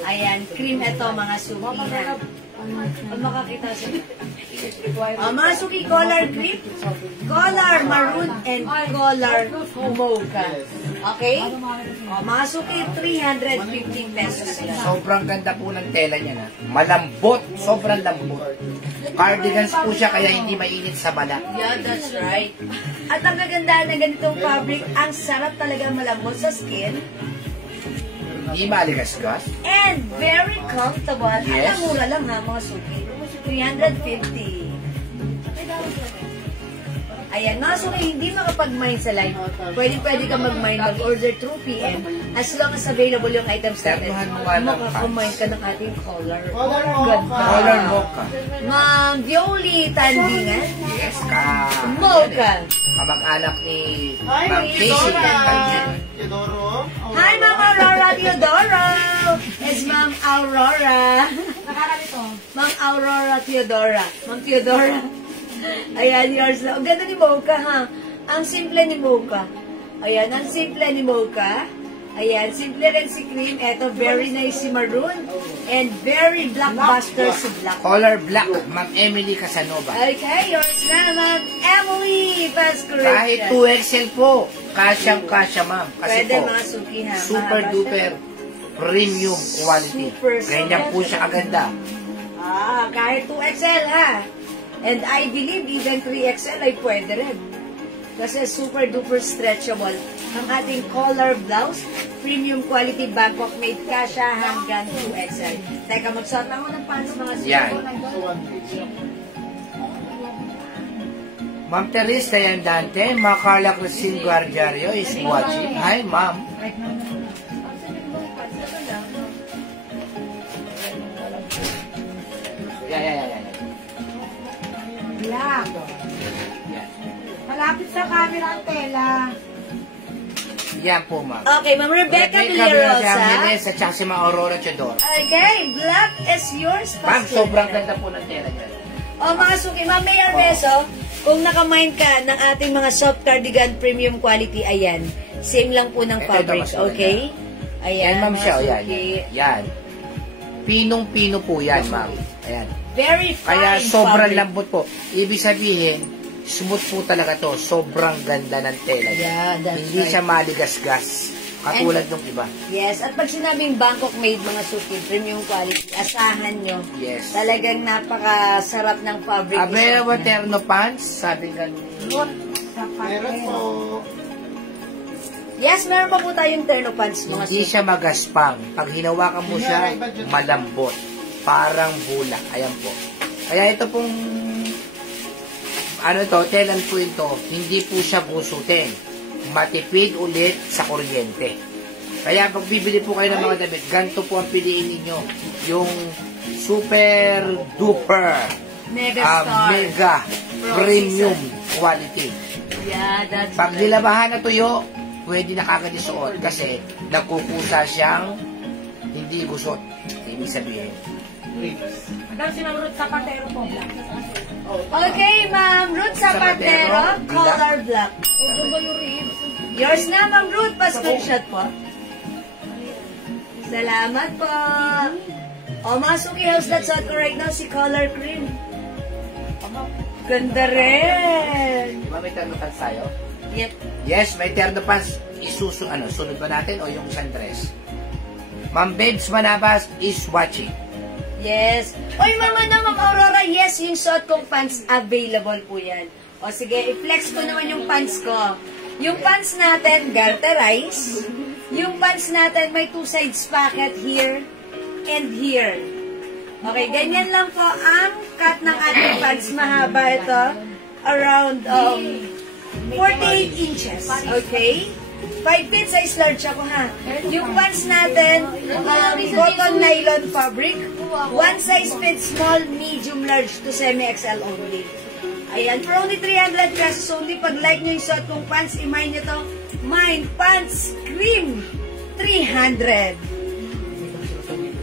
Ayan, cream ito mga suki na. Ang makakita siya. Mga suki, color cream, color maroon, and color mocha. Okay? Mga suki, 350 pesos lang. Sobrang ganda po ng tela niya, na. Malambot, sobrang lambot. Cardigans po siya kaya hindi mainit sa balat. Yeah, that's right. At ang kagandahan ng ganitong fabric, ang sarap talaga malambot sa skin. Hindi maligasgas. And very comfortable. Yes. Ang mura lang ha, mga suki. 350. Ayan, mga suki, hindi makapag-mine sa live. Pwede ka mag-mine, mag-order through PM. As long as available yung items natin, Serbuhan mo nga ng makakumain ka ng ating color. Color mocha. Ma'am Violi Tandingan. Yes, ka. Mocha. Kamag-anak ni Ma'am Casey. Teodoro. Hi, Ma'am Aurora Teodoro. It's Ma'am Aurora. Nakakalito. Ma'am Aurora Teodora. Ma'am Teodora. Ayan, yours na. Ang ganda ni Mocha, ha? Ang simple ni Mocha. Ayan, ang simple ni Mocha. Ayan, simple rin si Cream. Eto, very nice si Maroon. And very blockbuster si Black. Color black, Ma'am Emily Casanova. Okay, yours na, Ma'am Emily Pascual. Kahit 2XL po, kasyang-kasya, ma'am. Kasi Pwede po, mga suki, ha? super Mahaba duper premium quality. Super, Ganyan po siya kaganda. Kahit 2XL, ha? And I believe even 3XL ay pwede rin. Kasi super duper stretchable. Ang ating color blouse, premium quality Bangkok made kasha hanggang 2XL. Teka, magsuot ako ng pants mga suki. Yan. Ma'am Teresa Yandante, Ma'am Carla Cristin Guardiario is watching. Hi, ma'am. Yeah. Black. Malapit sa camera ang tela. Yan po, ma'am. Okay, Ma'am Rebecca Villarosa. Sa tsaka si Ma'am Aurora Chodor. Okay, black is yours. Ma'am, sobrang ganda po ng tela niya. O mga suki, Ma'am Mayor Beso, kung nakamind ka ng ating mga soft cardigan premium quality, ayan. Same lang po ng Ito, fabric, mas maganda. okay? Yan, ma'am, mga siya. Yan. suki. Yan. Pinong-pino po yan, ma'am. Ayan. Very fine Kaya sobrang fabric. lambot po. Ibig sabihin, smooth po talaga to. Sobrang ganda ng tela. Yeah, that's Hindi right. siya maligasgas. Katulad ng iba. Yes, at pag sinabing Bangkok made mga suki, premium quality, asahan nyo. Yes. Talagang napakasarap ng fabric. Available terno pants, sabi nga Look sa Meron papel. po. Yes, meron pa po tayong terno pants mga Hindi suki. siya magaspang. Pag hinawakan mo siya, malambot. Parang bulak. Ayan po. Kaya ito pong, telan po ito, hindi po siya busutin. Matipid ulit sa kuryente. Kaya pag bibili po kayo ng mga damit, ganito po ang piliin ninyo. Yung super duper mega premium quality. Yeah, that's Pag nilabahan na tuyo, pwede na kagad isuot kasi nagkukusa siyang hindi gusot. Ibig sabihin. Madam, si Ma'am Ruth Zapatero po. Okay, Ma'am Ruth Zapatero, Zapatero, color black. Yours na, Ma'am Ruth. Pa-screenshot po. Salamat po. O, mga suki, how's that suot ko right now? Si color cream. Ganda rin. Di ba may terno pants tayo? Yep. Yes, may terno pants. Sunod ba natin o yung sundress? Ma'am Babes Manabas is watching. Yes. Oy, Ma'am Aurora, yes, yung suot kong pants, available po yan. O sige, i-flex ko naman yung pants ko. Yung pants natin, garterize. Yung pants natin, may 2 sides pocket here and here. Okay, ganyan lang po ang cut ng ating pants. Mahaba ito. Around 48 inches. Okay? 5 feet size large ako ha. Yung pants natin, cotton nylon fabric. 1 size fits small, medium, large to semi-XL only. Ayan, for only 300 pesos only. Pag like nyo yung suot kong pants, i-mine nyo to. Mine Pants Cream 300.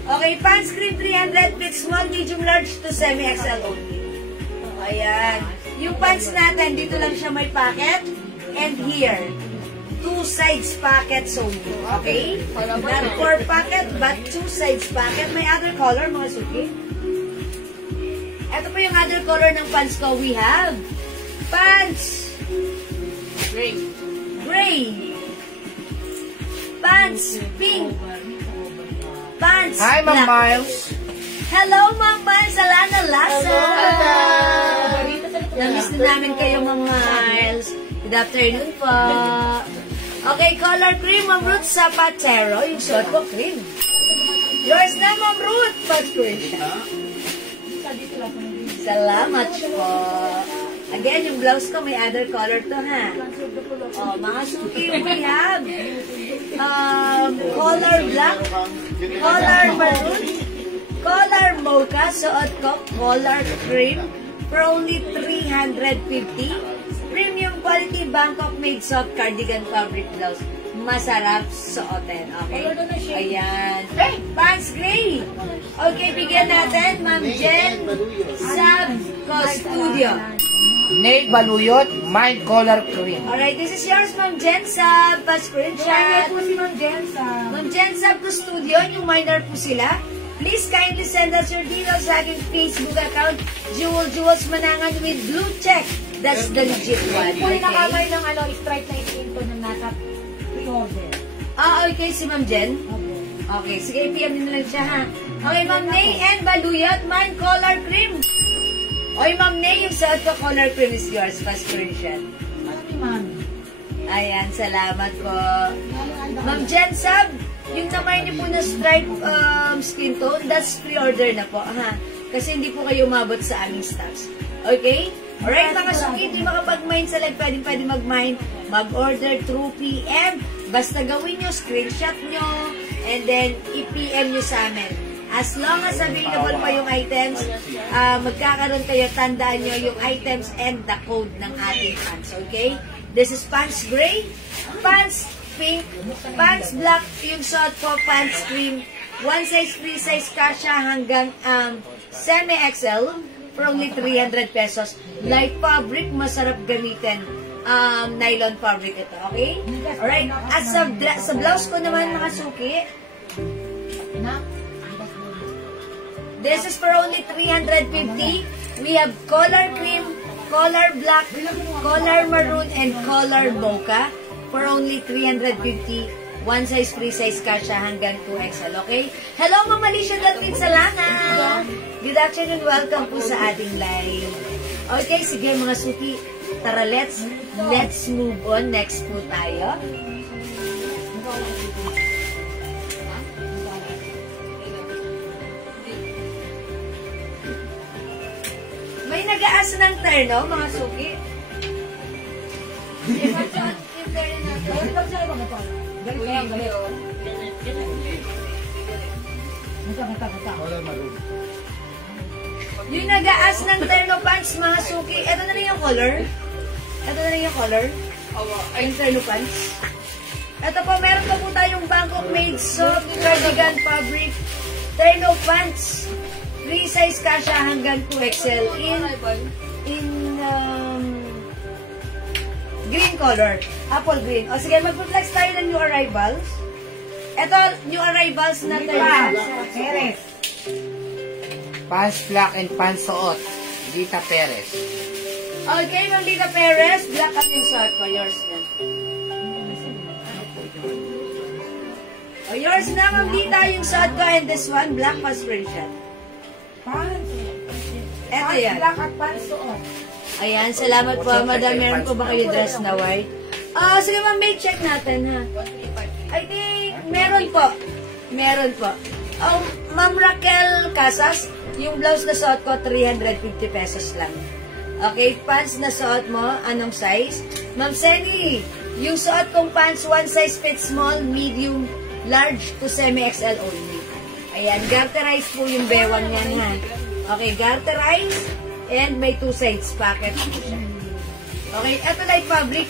Okay, pants cream 300, fits small, medium, large to semi-XL only. Ayan. Yung pants natin, dito lang siya may pocket. And here, 2 sides pockets only. Okay? Not 4 pocket, but 2 sides pocket. May other color, mga suki. Ito po yung other color ng pants ko. We have pants gray. Pants pink. Pants Hi, Ma'am black. Miles. Hello, Ma'am Miles. Alana Lasa. Namiss na namin kayo, Ma'am Miles. Good afternoon po. Okay, color cream, Ma'am Ruth Zapatero. Yung suot ko, cream. Yours na, Ma'am Ruth. Salamat po. Again, yung blouse ko, may other color to, ha? Oh, mga suki, we have color black, color maroon, color mocha, suot ko, color cream, for only 350. Premium quality Bangkok made soft cardigan fabric blouse. Masarap suotin. Okay? Ayan. Pants gray. Okay, bigyan natin, Ma'am Jen Sabco Studio. Nate Baluyot, Mind Color Cream. Alright, this is yours, Ma'am Jen Sab. Pa-screenshot. po si Ma'am Jensa. Ma'am Jen Sabco Studio, yung minor po sila. Please kindly send us your details sa aking Facebook account, Jewels Manangan with blue check. That's the legit one. Kung Okay? nakamay ng stripe na itinto na nasa pre-order. Okay, si Ma'am Jen. Okay, sige, PM nyo na lang siya, ha? Okay, Ma'am Nay and Baluyot, man, color cream. Okay, Ma'am Nay, yung suot ko, color cream is yours. Pa-screenshot. Ayan, salamat po. Ma'am Jen Sab, yung naman niyo po na stripe skin tone, that's pre-order na po, ha? Kasi hindi po kayo umabot sa aming stocks. Okay? Alright, mga suki, hindi makapag-mine sa live, pwede mag-mine, mag-order through PM. Basta gawin nyo, screenshot nyo, and then i-PM nyo sa amin. As long as available pa yung items, magkakaroon kayo, tandaan nyo yung items and the code ng ating pants, okay? This is pants gray, pants pink, pants black, yung suot ko, pants cream, 1 size, 3 size kasha hanggang semi-XL for only 300 pesos. Light fabric, masarap gamitin. Nylon fabric ito, okay? Alright, at sa blouse ko naman, mga suki, this is for only 350. We have color cream, color black, color maroon, and color mocha for only 350. 1 size, 3 size kasha hanggang 2XL, okay? Hello, Ma'am Alicia Delphine Salana! Good afternoon, welcome po sa ating live. Okay, sige mga suki, tara let's move on. Next po tayo. May nag-aas ng terno, mga suki. Wala maroon. Yung nag-aas ng terno pants, mga suki. Ito na rin yung color. Ito na rin yung color. Yung terno pants. Ito po, meron pa po tayong Bangkok made soft cardigan fabric terno pants. Free size kasha hanggang 2XL in green color. Apple green. O sige, mag-flex tayo ng new arrivals. Ito, new arrivals na terno. Perez. Pants black and pants suot. Lita Perez. Okay, Ma'am Lita Perez. Black ang yung suot ko. Yours na. O, yours na, Ma'am Lita, yung suot ko. And this one, black pas print siya. Pants. Eto yan. Black at pants suot. Ayan, salamat po, Madam. Meron po ba kayo dress na white? Sige, Ma'am, may check natin, ha? I think, meron po. Meron po. Ma'am Raquel Casas, yung blouse na suot ko, 350 pesos lang. Okay, pants na suot mo, anong size? Ma'am Seni, yung suot kong pants, one size fits small, medium, large to semi-XL only. Ayan, garterize po yung bewang yan, ha? Okay, garterize, and may two sides packet po siya. Okay, eto light fabric,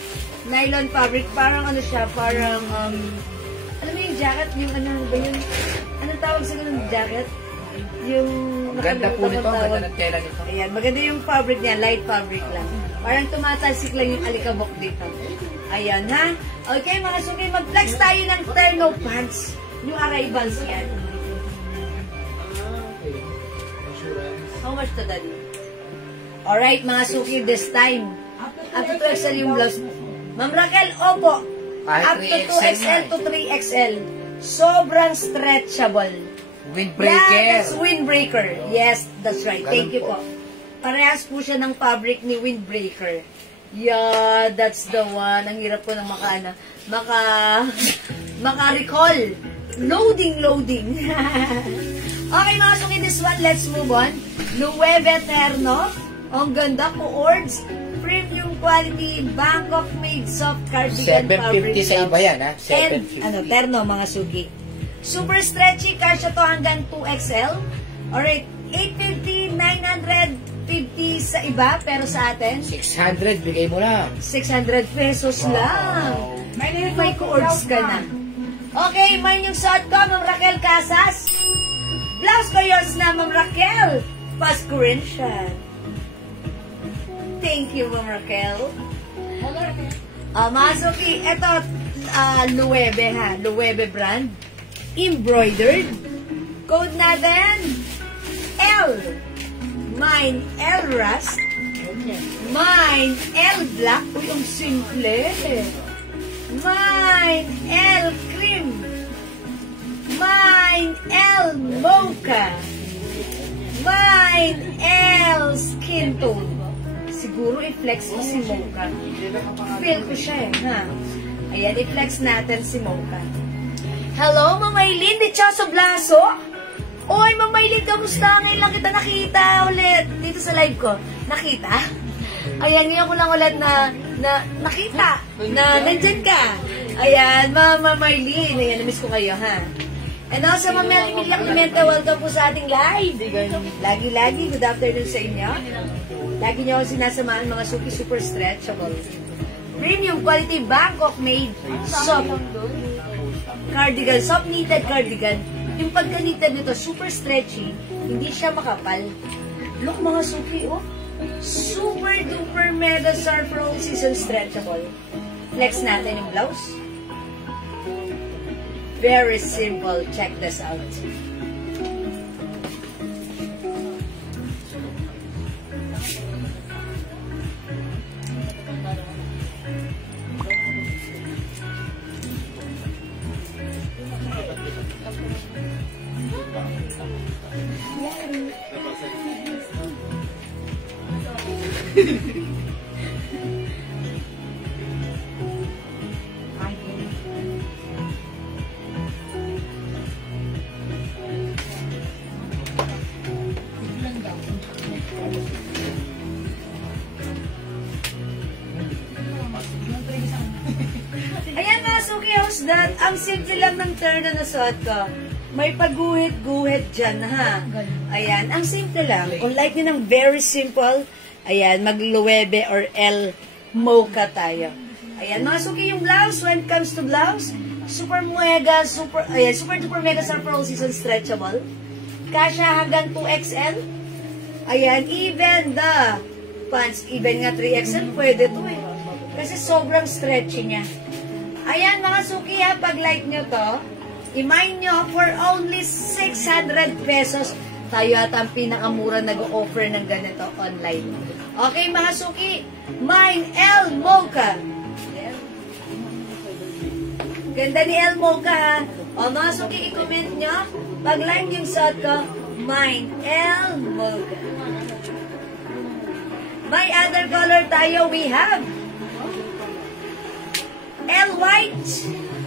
nylon fabric, parang ano siya, parang, alam mo yung jacket, yung ano ba yun? Anong tawag sa ganun jacket? Yung... Ganda po nito, tawag. ganda ng tela nito. Ayan, maganda yung fabric niya, light fabric lang. Parang tumatalsik lang yung alikabok dito. Ayan, ha? Okay, mga suki, mag-flex tayo ng terno pants. Yung arrivals yan. Okay. Assurance. How much to that? Alright, mga suki, this time. Up to 2XL yung blouse. Ma'am Raquel, opo. Kahit Up to 3XL 2XL to 3XL. Sobrang stretchable. Windbreaker. That's windbreaker. Yes, that's right. Ganun Thank you po. Parehas po siya ng fabric ni windbreaker. Yeah, that's the one. Ang hirap po ng maka-recall. Loading. Okay, mga suki, this one, let's move on. Nueve Terno. Ang ganda po, Ords. Premium quality, Bangkok made soft cardigan fabric. 750 sa iba yan, ha? And, 750. terno, mga suki. Super stretchy, kasya to hanggang 2XL. Alright, 850, 950 sa iba, pero sa atin, 600, bigay mo lang. 600 pesos lang. May cords ka na. Okay, mine yung suot ko, Ma'am Raquel Casas. Blouse ko yours na, Ma'am Raquel. Pasko rin siya. Thank you, Ma'am Raquel. Mga suki, eto, Luebe ha, Luebe brand. Embroidered. Code natin, L. Mine, L Rust. Mine, L Black. Uy, ang simple. Mine, L Cream. Mine, L Mocha. Mine, L Skin Tone. Siguro i-flex ko si Mocha. Feel ko siya ha. Ayan, i-flex natin si Mocha. Hello, Ma'am Maylin, Dichoso Blaso. Oy, Ma'am Maylin, kamusta? Ngayon lang kita nakita ulit dito sa live ko. Nakita? Ayan, ngayon ko lang ulit na nakita na nandyan ka. Ayan, Ma'am Maylin. Ayan, namiss ko kayo, ha? And also, Ma'am Emilia Clemente, welcome po sa ating live. Lagi-lagi, good afternoon sa inyo. Lagi niyo ako sinasamahan, mga suki, super stretchable. Premium quality, Bangkok made, soft cardigan, soft knitted cardigan. Yung pagka-knitted nito, super stretchy, hindi siya makapal. Look, mga suki, oh. Super duper mega surf roll season stretchable. Flex natin yung blouse. Very simple. Check this out. just that, ang simple lang ng terno na suot ko. May pagguhit-guhit dyan, ha? Ayan, ang simple lang. Kung like nyo ng very simple, ayan, mag-luwebe or L mocha tayo. Ayan, mga suki yung blouse, when it comes to blouse, super duper mega super all season stretchable. Kasha hanggang 2XL. Ayan, even the pants, even nga 3XL, pwede to eh. Kasi sobrang stretchy niya. Ayan, mga suki ha, pag like nyo to, i-mind nyo, for only 600 pesos, tayo at ang pinakamura nag-offer ng ganito online. Okay, mga suki, mine L Mocha. Ganda ni El Mocha, ha? O, mga suki, i-comment nyo. Pag like yung suot ko, mine L Mocha. May other color tayo, we have L white,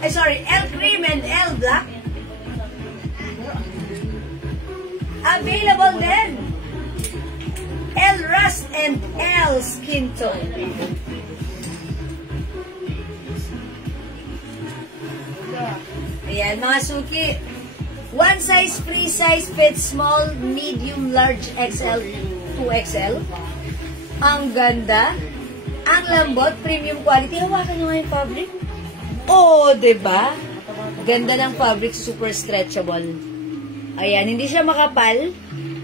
L cream and L black. Available din L rust and L skin tone. Ayan, mga suki. One size, free size, fits small, medium, large, XL, 2XL. Ang ganda. Ang lambot, premium quality. Hawakan nyo nga yung fabric. Oh, diba? Ganda ng fabric, super stretchable. Ayan, hindi siya makapal,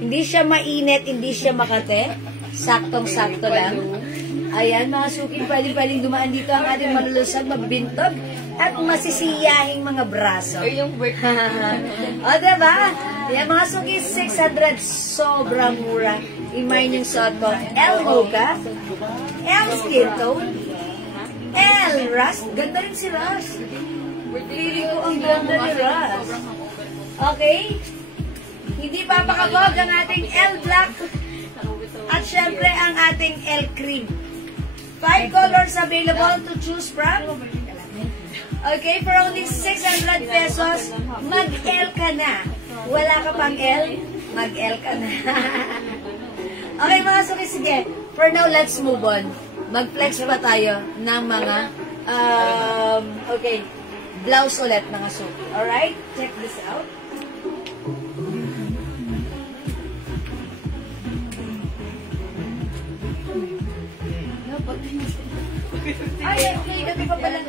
hindi siya mainit, hindi siya makate. Saktong-sakto lang. Ayan, mga suki, pwedeng dumaan dito ang ating malulusag, mabintog, at masisiyahing mga braso. O, diba? Ayan, mga suki, 600, sobrang mura. I-mine yung suot ko. L Mocha, L skin tone, L rust. Ganda rin si Rust. Feeling ko ang ganda ni Rust. Okay? Hindi papakabog ang ating L black at syempre ang ating L cream. 5 colors available to choose from. Okay, for only 600 pesos, mag-L ka na. Wala ka pang L, mag-L ka na. Okay, mga suki, sige. For now, let's move on. Mag-flex pa tayo ng mga, okay, blouse ulit, mga suki. Alright? Check this out. Ay, okay, gabi pa pala.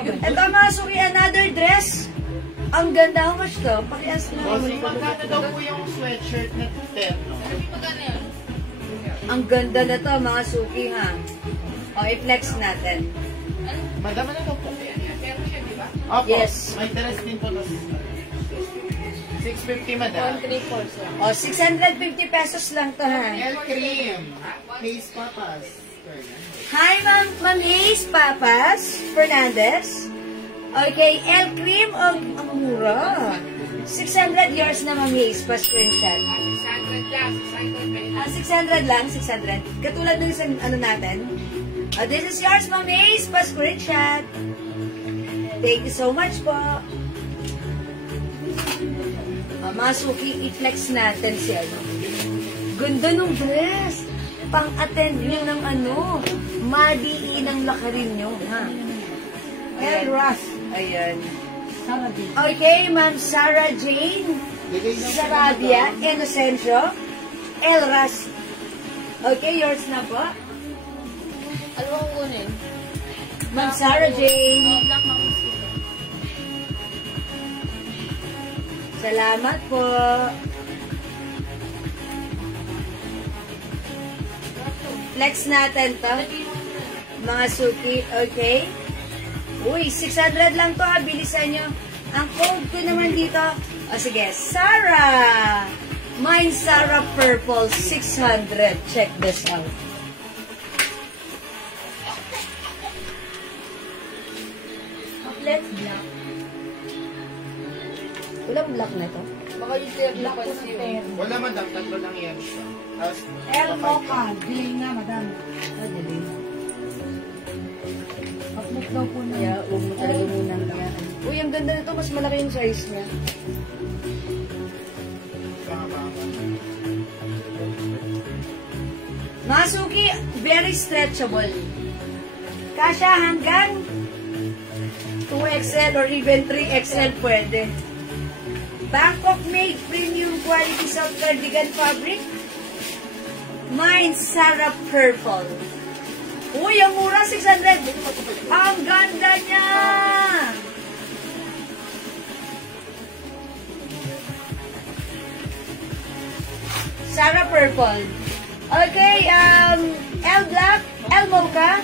Ito, mga suki, another dress. Ang ganda. How much to? Pakias na. Magkano daw po yung sweatshirt na terno? Ang ganda na to, mga suki, ha? O, i-flex natin. Madama na daw po. Opo, Yes. may dress din po. 650, madam. O, 650 pesos lang to, ha? L cream. Face papas. Hi, Ma'am Hayes Papas Fernandez. Okay, L cream, ang mura. 600 yours na, Ma'am Hayes, pa-screenshot. 600 lang, 600. Katulad ng isang ano natin. This is yours, Ma'am Hayes, pa-screenshot. Thank you so much po. Mga suki, i-flex natin si ano. Ganda ng dress. Pang-attend nyo ng ano. Madiin ang lakarin nyo, ha? Ayan, Ross. Ayan. Okay, Ma'am Sarah Jane Sarabia Inocencio Elras. Okay, yours na po. Ano ang kunin? Ma'am Sarah Jane. Salamat po. Flex natin to. Mga suki, okay? Uy, 600 lang to, ha. Bilisan nyo. Ang code ko naman dito, sige, Sarah. Mine Sarah Purple, 600. Check this out. Let's black. Walang black na to. Baka yung third black po na pair. Wala, madam. Tatlo lang yan siya. El Mocha. Delay na, madam. Delay. Upload daw po na. Kaya, huwag mo talaga muna. Uy, ang ganda nito. Mas malaki yung size niya. Mga suki, very stretchable. Kasha hanggang 2XL or even 3XL pwede. Bangkok made premium quality soft cardigan fabric. Mine Sarah Purple. Uy, ang mura, 600. Ang ganda niya! Sarah Purple. Okay, L Black, L Mocha,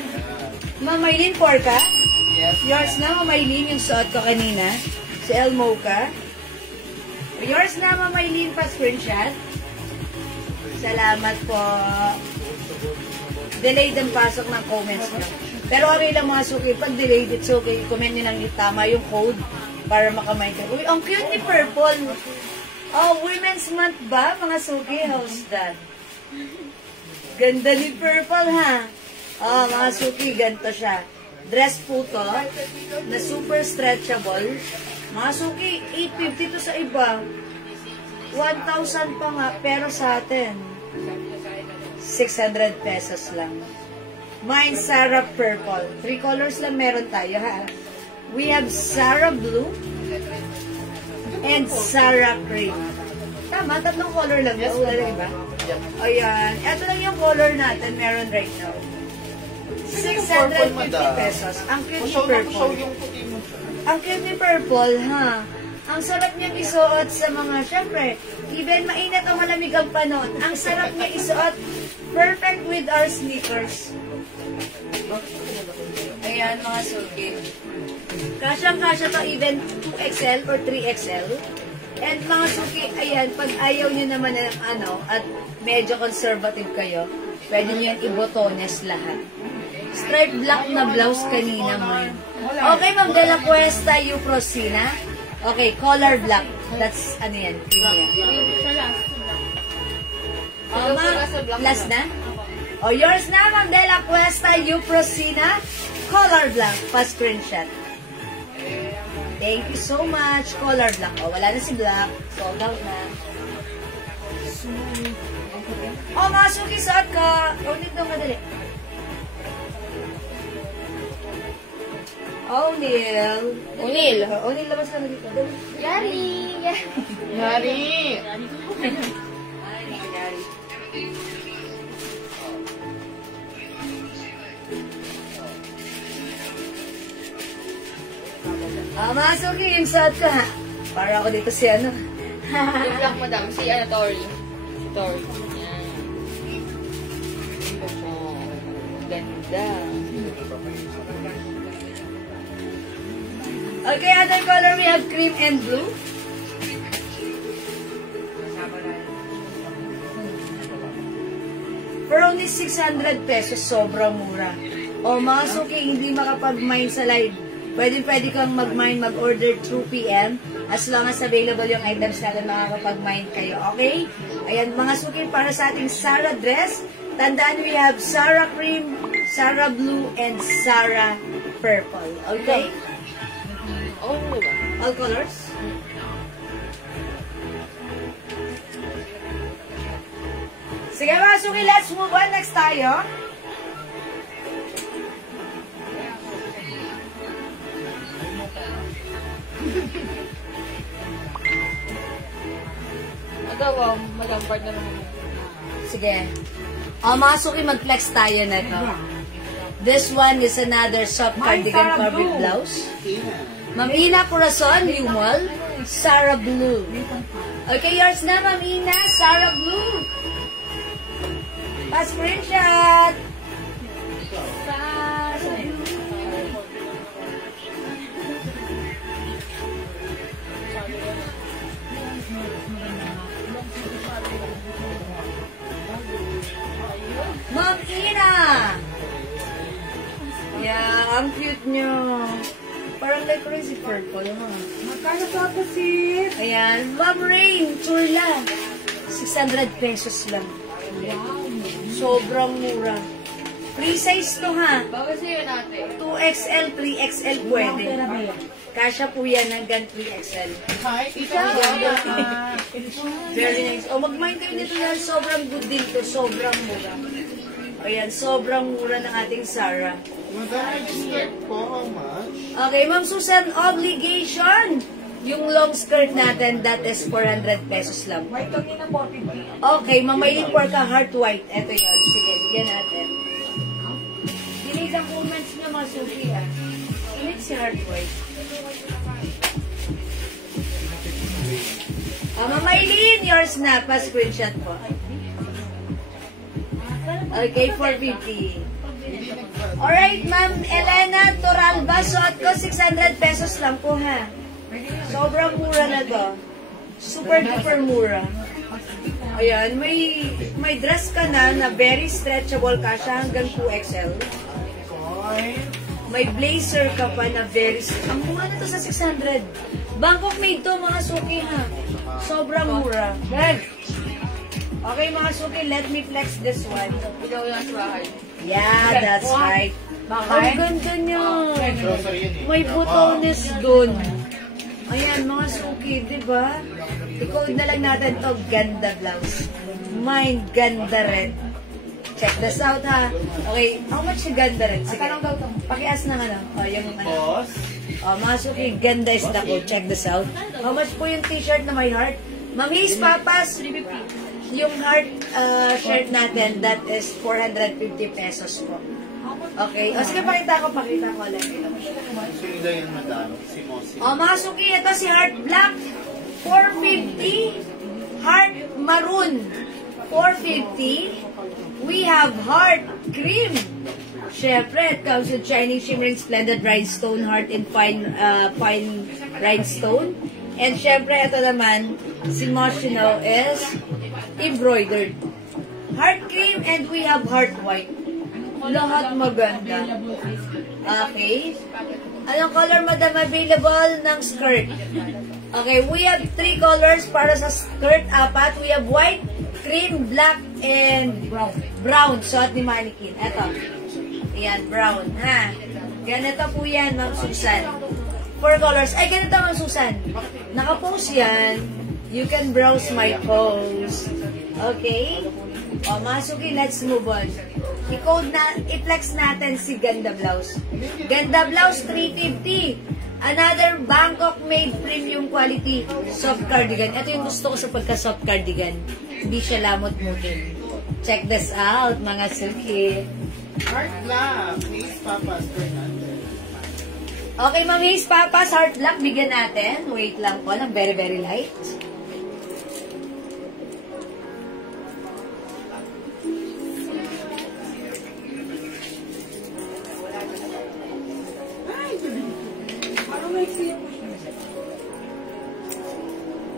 Mamaylin Porca. Yes. Yours na, Mamaylin, yung suot ko kanina. Si L Mocha. Yours na, Mamaylin, pa screenshot. Salamat po. Delayed ang pasok ng comments mo. Pero okay lang mga suki, pag delayed, it's okay. Comment nyo lang itama yung code para makamay ka. Uy, ang cute ni Purple. Oh, Women's Month ba, mga suki? How's that? Ganda ni Purple, ha? Oh, mga suki, ganito siya. Dress po to, na super stretchable. Mga suki, 850 to sa iba. 1,000 pa nga, pero sa atin, 600 pesos lang. Mine, Sarah Purple. 3 colors lang meron tayo, ha? We have Sarah Blue and Sarah Cream. Tama, 3 color lang yun. Wala lang iba? Ayan. Ito lang yung color natin meron right now. 650 pesos. Ang cute ni Purple. Ang cute ni Purple, ha? Ang sarap niyang isuot sa mga, syempre, even mainit o malamig ang panahon, ang sarap niya isuot. Perfect with our sneakers. Ayan, mga suki. Kasyang-kasya to even 2XL or 3XL. And mga suki, ayan, pag ayaw nyo naman ng at medyo conservative kayo, pwede nyo yan i-botones lahat. Stripe black na blouse kanina mo. Okay, Ma'am De La Cuesta, Euprosina. Okay, color black. That's, yan, premium. Ma'am, last na? O, yours na, Ma'am De La Cuesta, Euprosina, color black, pa-screenshot. Thank you so much. Color black. O, wala na si black. Sold out na. O, mga suki, suot ka. Ulit daw madali. O'Neil. O'Neil, labas ka na dito. Yari! Yari! Mga suki, yung suot ka, ha? Para ako dito si ano. Yung black, madam. Si Tori. Si Tori. Yan. Oh, ganda. Okay, other color, we have cream and blue. For only 600 pesos, sobrang mura. O mga suki, hindi makapag-mine sa live. Pwede kang mag-mine, mag-order through PM. As long as available yung items natin, makakapag-mine kayo. Okay? Ayan, mga suki, para sa ating Sarah dress, tandaan we have Sarah Cream, Sarah Blue, and Sarah Purple. Okay? All colors? Sige mga suki, let's move on. Next tayo. Madam, part na naman. Sige. Mga suki, mag-flex tayo na ito. This one is another soft cardigan fabric blouse. Ma'am Ina Corazon, Lumol, Sarah Blue. Okay, yours na, Ma'am Ina, Sarah Blue. Pa-screenshot. Sarah Blue. Ma'am Ina! Yeah, ang cute nyo. Parang like crazy purple, ha? Magkano pa po, sis? Ayan. Ma'am Rain, Churla. 600 pesos lang. Wow. Sobrang mura. Free size to, ha? Bawal sa'yo natin. 2XL, 3XL pwede. Kasya po yan hanggang 3XL. Hi, tita. Very nice. O, mag-mind kayo nito dahil sobrang good deal to. Sobrang mura. Ayan, sobrang mura ng ating Zara. Madam, skirt po, how much? Okay, Ma'am Susan, obligation. Yung long skirt natin, that is 400 pesos lang. White kanina 450. Okay, mamayin for ka heart white. Ito yun. Sige, bigyan natin. Bilis ang comments nyo, mga suki, ha. Ulit si heart white. Mamaylin, yours na. Pa-screenshot po. Okay, 450. Alright, Ma'am Elena Toralba, suot ko 600 pesos lang po, ha. Sobrang mura na to. Super duper mura. Ayan, may dress ka na very stretchable ka siya hanggang 2XL. May blazer ka pa na very... Ang mura na to sa 600. Bangkok made to, mga suki, ha. Sobrang mura. Then, okay, mga suki, let me flex this one. Yeah, that's right. Ang ganda niya. May botones dun. Ayan, mga suki, di ba? I-code na lang natin to, ganda blouse. Mine, ganda red. Check this out, ha? Okay, how much yung ganda red? Sige, pakias na ano. O, yung ano. O, mga suki, ganda is the code. Check this out. How much po yung t-shirt na may heart? Mami's Papas, yung heart shirt natin, that is 450 pesos po. Okay. O, sige, pakita ko ulit. Sino yan, madam? Si Mosi. O, mga suki, ito si Heart Black, 450. Heart Maroon, 450. We have Heart Cream. Syempre, it comes with shining, shimmering, splendid rhinestone heart in fine rhinestone. And syempre, ito naman, si Moschino is embroidered. Heart Cream, and we have Heart White. Lahat maganda. Okay. Anong color, madam, available ng skirt? Okay, we have 3 colors para sa skirt, 4. We have white, cream, black, and brown. Suot ni mannequin. Ito. Ayan, brown. Ha? Ganito po yan, Ma'am Susan. 4 colors. Ay, ganito, Ma'am Susan. Naka-post yan. You can browse my post. Okay? O, Masuki, let's move on. I-flex natin si Ganda Blouse. Ganda Blouse, 350. Another Bangkok made premium quality soft cardigan. Ito yung gusto ko sa pagka-soft cardigan. Hindi siya lamot-mutin. Check this out, mga suki. Heart Black, Miss Papas, 400. Okay, Ma'am Miss Papas, Heart Black, bigyan natin. Wait lang po, ng very, very light.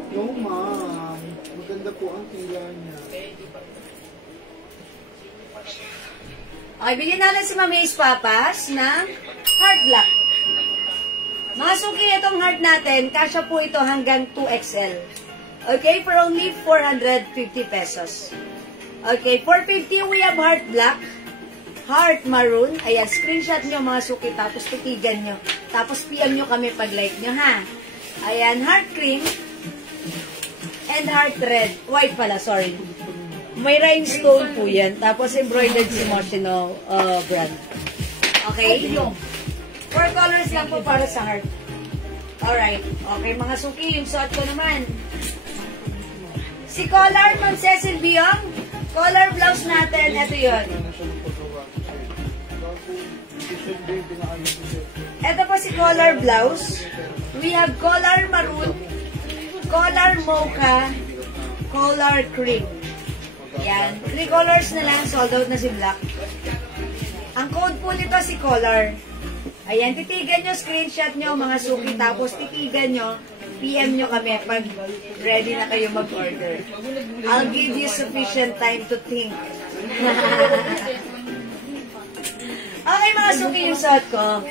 Yo, ma'am. Maganda po ang tila niya. Okay, bigyan natin si Ma'am Miss Papas ng Heart Black. Mga suki, itong heart natin, kasya po ito hanggang 2XL. Okay, for only 450 pesos. Okay, 450 we have Heart Black, Heart Maroon. Ayan, screenshot nyo mga suki, tapos titigan nyo. Tapos PM nyo kami pag like nyo, ha? Ayan, Heart Cream and Heart Red. White pala, sorry. May rhinestone po yan. Tapos embroidered si Moschino brand. Okay? 4 colors lang po para sa heart. Alright. Okay, mga suki, yung suot ko naman. Si Collar, Ma'am Cecil Biong. Collar blouse natin. Ito yun. Ito po si Collar blouse. We have Collar Maroon, Collar Mocha, Collar Cream. Yan. 3 colors na lang. Sold out na si Black. Ang code po nito si Collar. Ayan. Titigan nyo, screenshot nyo mga suki. Tapos titigan nyo, PM nyo kami pag ready na kayo mag-order. I'll give you sufficient time to think. Okay mga suki, yung suot ko.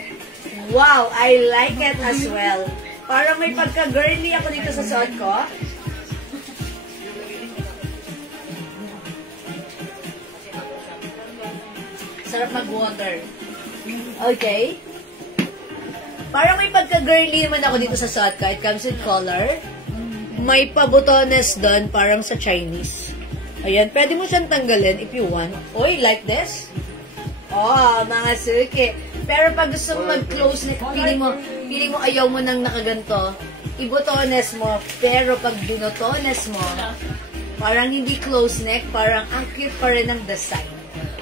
Wow, I like it as well. Parang may pagka-girly ako dito sa suot ko. Sarap mag-water. Okay. Parang may pagka-girly naman ako dito sa suot ko. It comes with collar. May pabutones doon, parang sa Chinese. Ayan, pwede mo siyang tanggalin if you want. Oy, like this? Oh, mga suki. Pero pag gusto mo mag-close neck, feeling mo ayaw mo nang nakaganto, ibotones mo. Pero pag binotones mo, parang hindi close neck, parang ang cute pa rin ng design.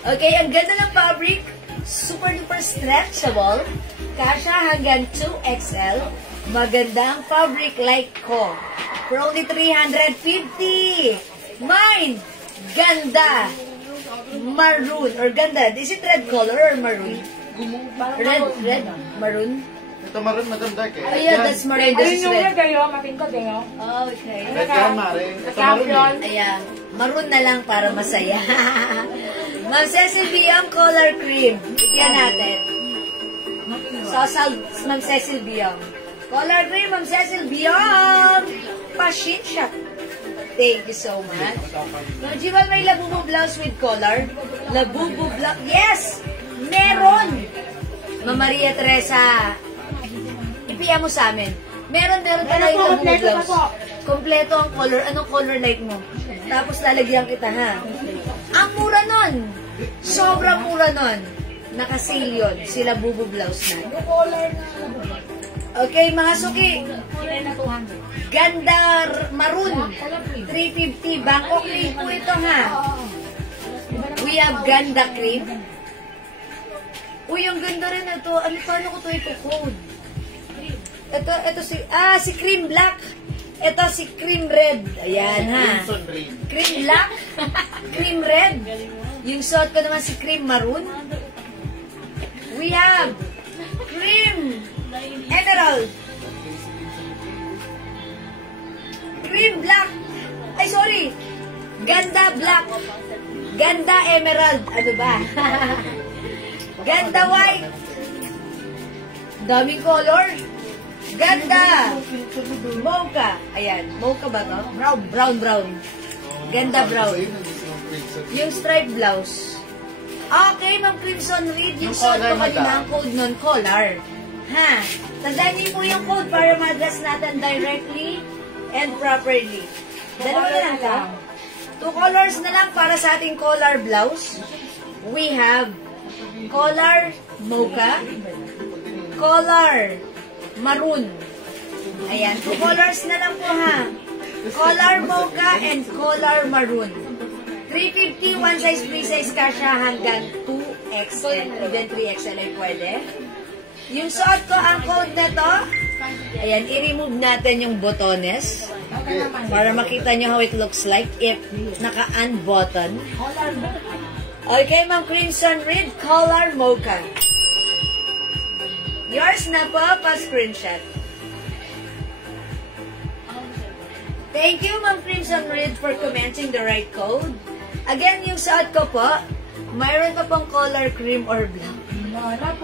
Okay, ang ganda ng fabric. Super duper stretchable. Kasha hanggang 2XL. Maganda ang fabric like ko. For only 350. Mine! Ganda! Maroon. Or ganda. Is it red color or maroon? Red? Maroon? Ito maroon, Madam Dark eh. Oh yeah, that's maroon. This is Ayun yung red. kayo, matingkod kayo. Okay. Red yan, Mare. Ito maroon eh. Ayan. Maroon na lang para masaya. Ma'am Cecil Biam Color Cream. Bigyan natin. Ma'am Cecil Biam. Color Cream, Ma'am Cecil Biam. Pasensya. Thank you so much. Ma'am Jival, may labubo blouse with collar. Labubo blouse. Yes! Meron! Ma'am Maria Teresa. Ipiya mo sa amin. Meron talaga yung labubo blouse. Kompleto ang color. Anong color like mo? Tapos lalagyan kita, ha? Ang mura nun! Sobrang mura nun. Naka-sale yun. Sila bubu blouse na. Okay, mga suki. Ganda maroon. 350. Bangkok cream po ito, ha? We have ganda cream. Uy, ang ganda rin ito. Paano ko ito ipo-code? Ito si cream black. Ito si cream red. Ayan, ha? Cream black. Cream red. Yung suot ko naman si cream maroon. We have cream emerald. Cream black. Ay, sorry. Ganda black. Ganda emerald. Ano ba? Ganda white. Daming color. Ganda. Mocha. Ayan. Mocha ba to? Brown. Ganda brown. Yung stripe blouse. Okay, Ma'am Crimson Reed. Yung suot ko kanina ang code nun, collar. Ha? Tandaan niyo po yung code para ma-address natin directly and properly. Dalawa na lang ka. 2 colors na lang para sa ating collar blouse. We have collar mocha, collar maroon. Ayan, 2 colors na lang po, ha. Collar mocha and collar maroon. 350, one size, free size ka siya hanggang 2XL. Even 3XL ay pwede. Yung suot ko, ang code na to, ayan, i-remove natin yung botones para makita nyo how it looks like if naka-unbutton. Okay, Ma'am Crimson Reed, collar mocha. Yours na po, pa-screenshot. Thank you, Ma'am Crimson Reed, for commenting the right code. Again, yung suot ko po, mayroon pa pong color cream or black.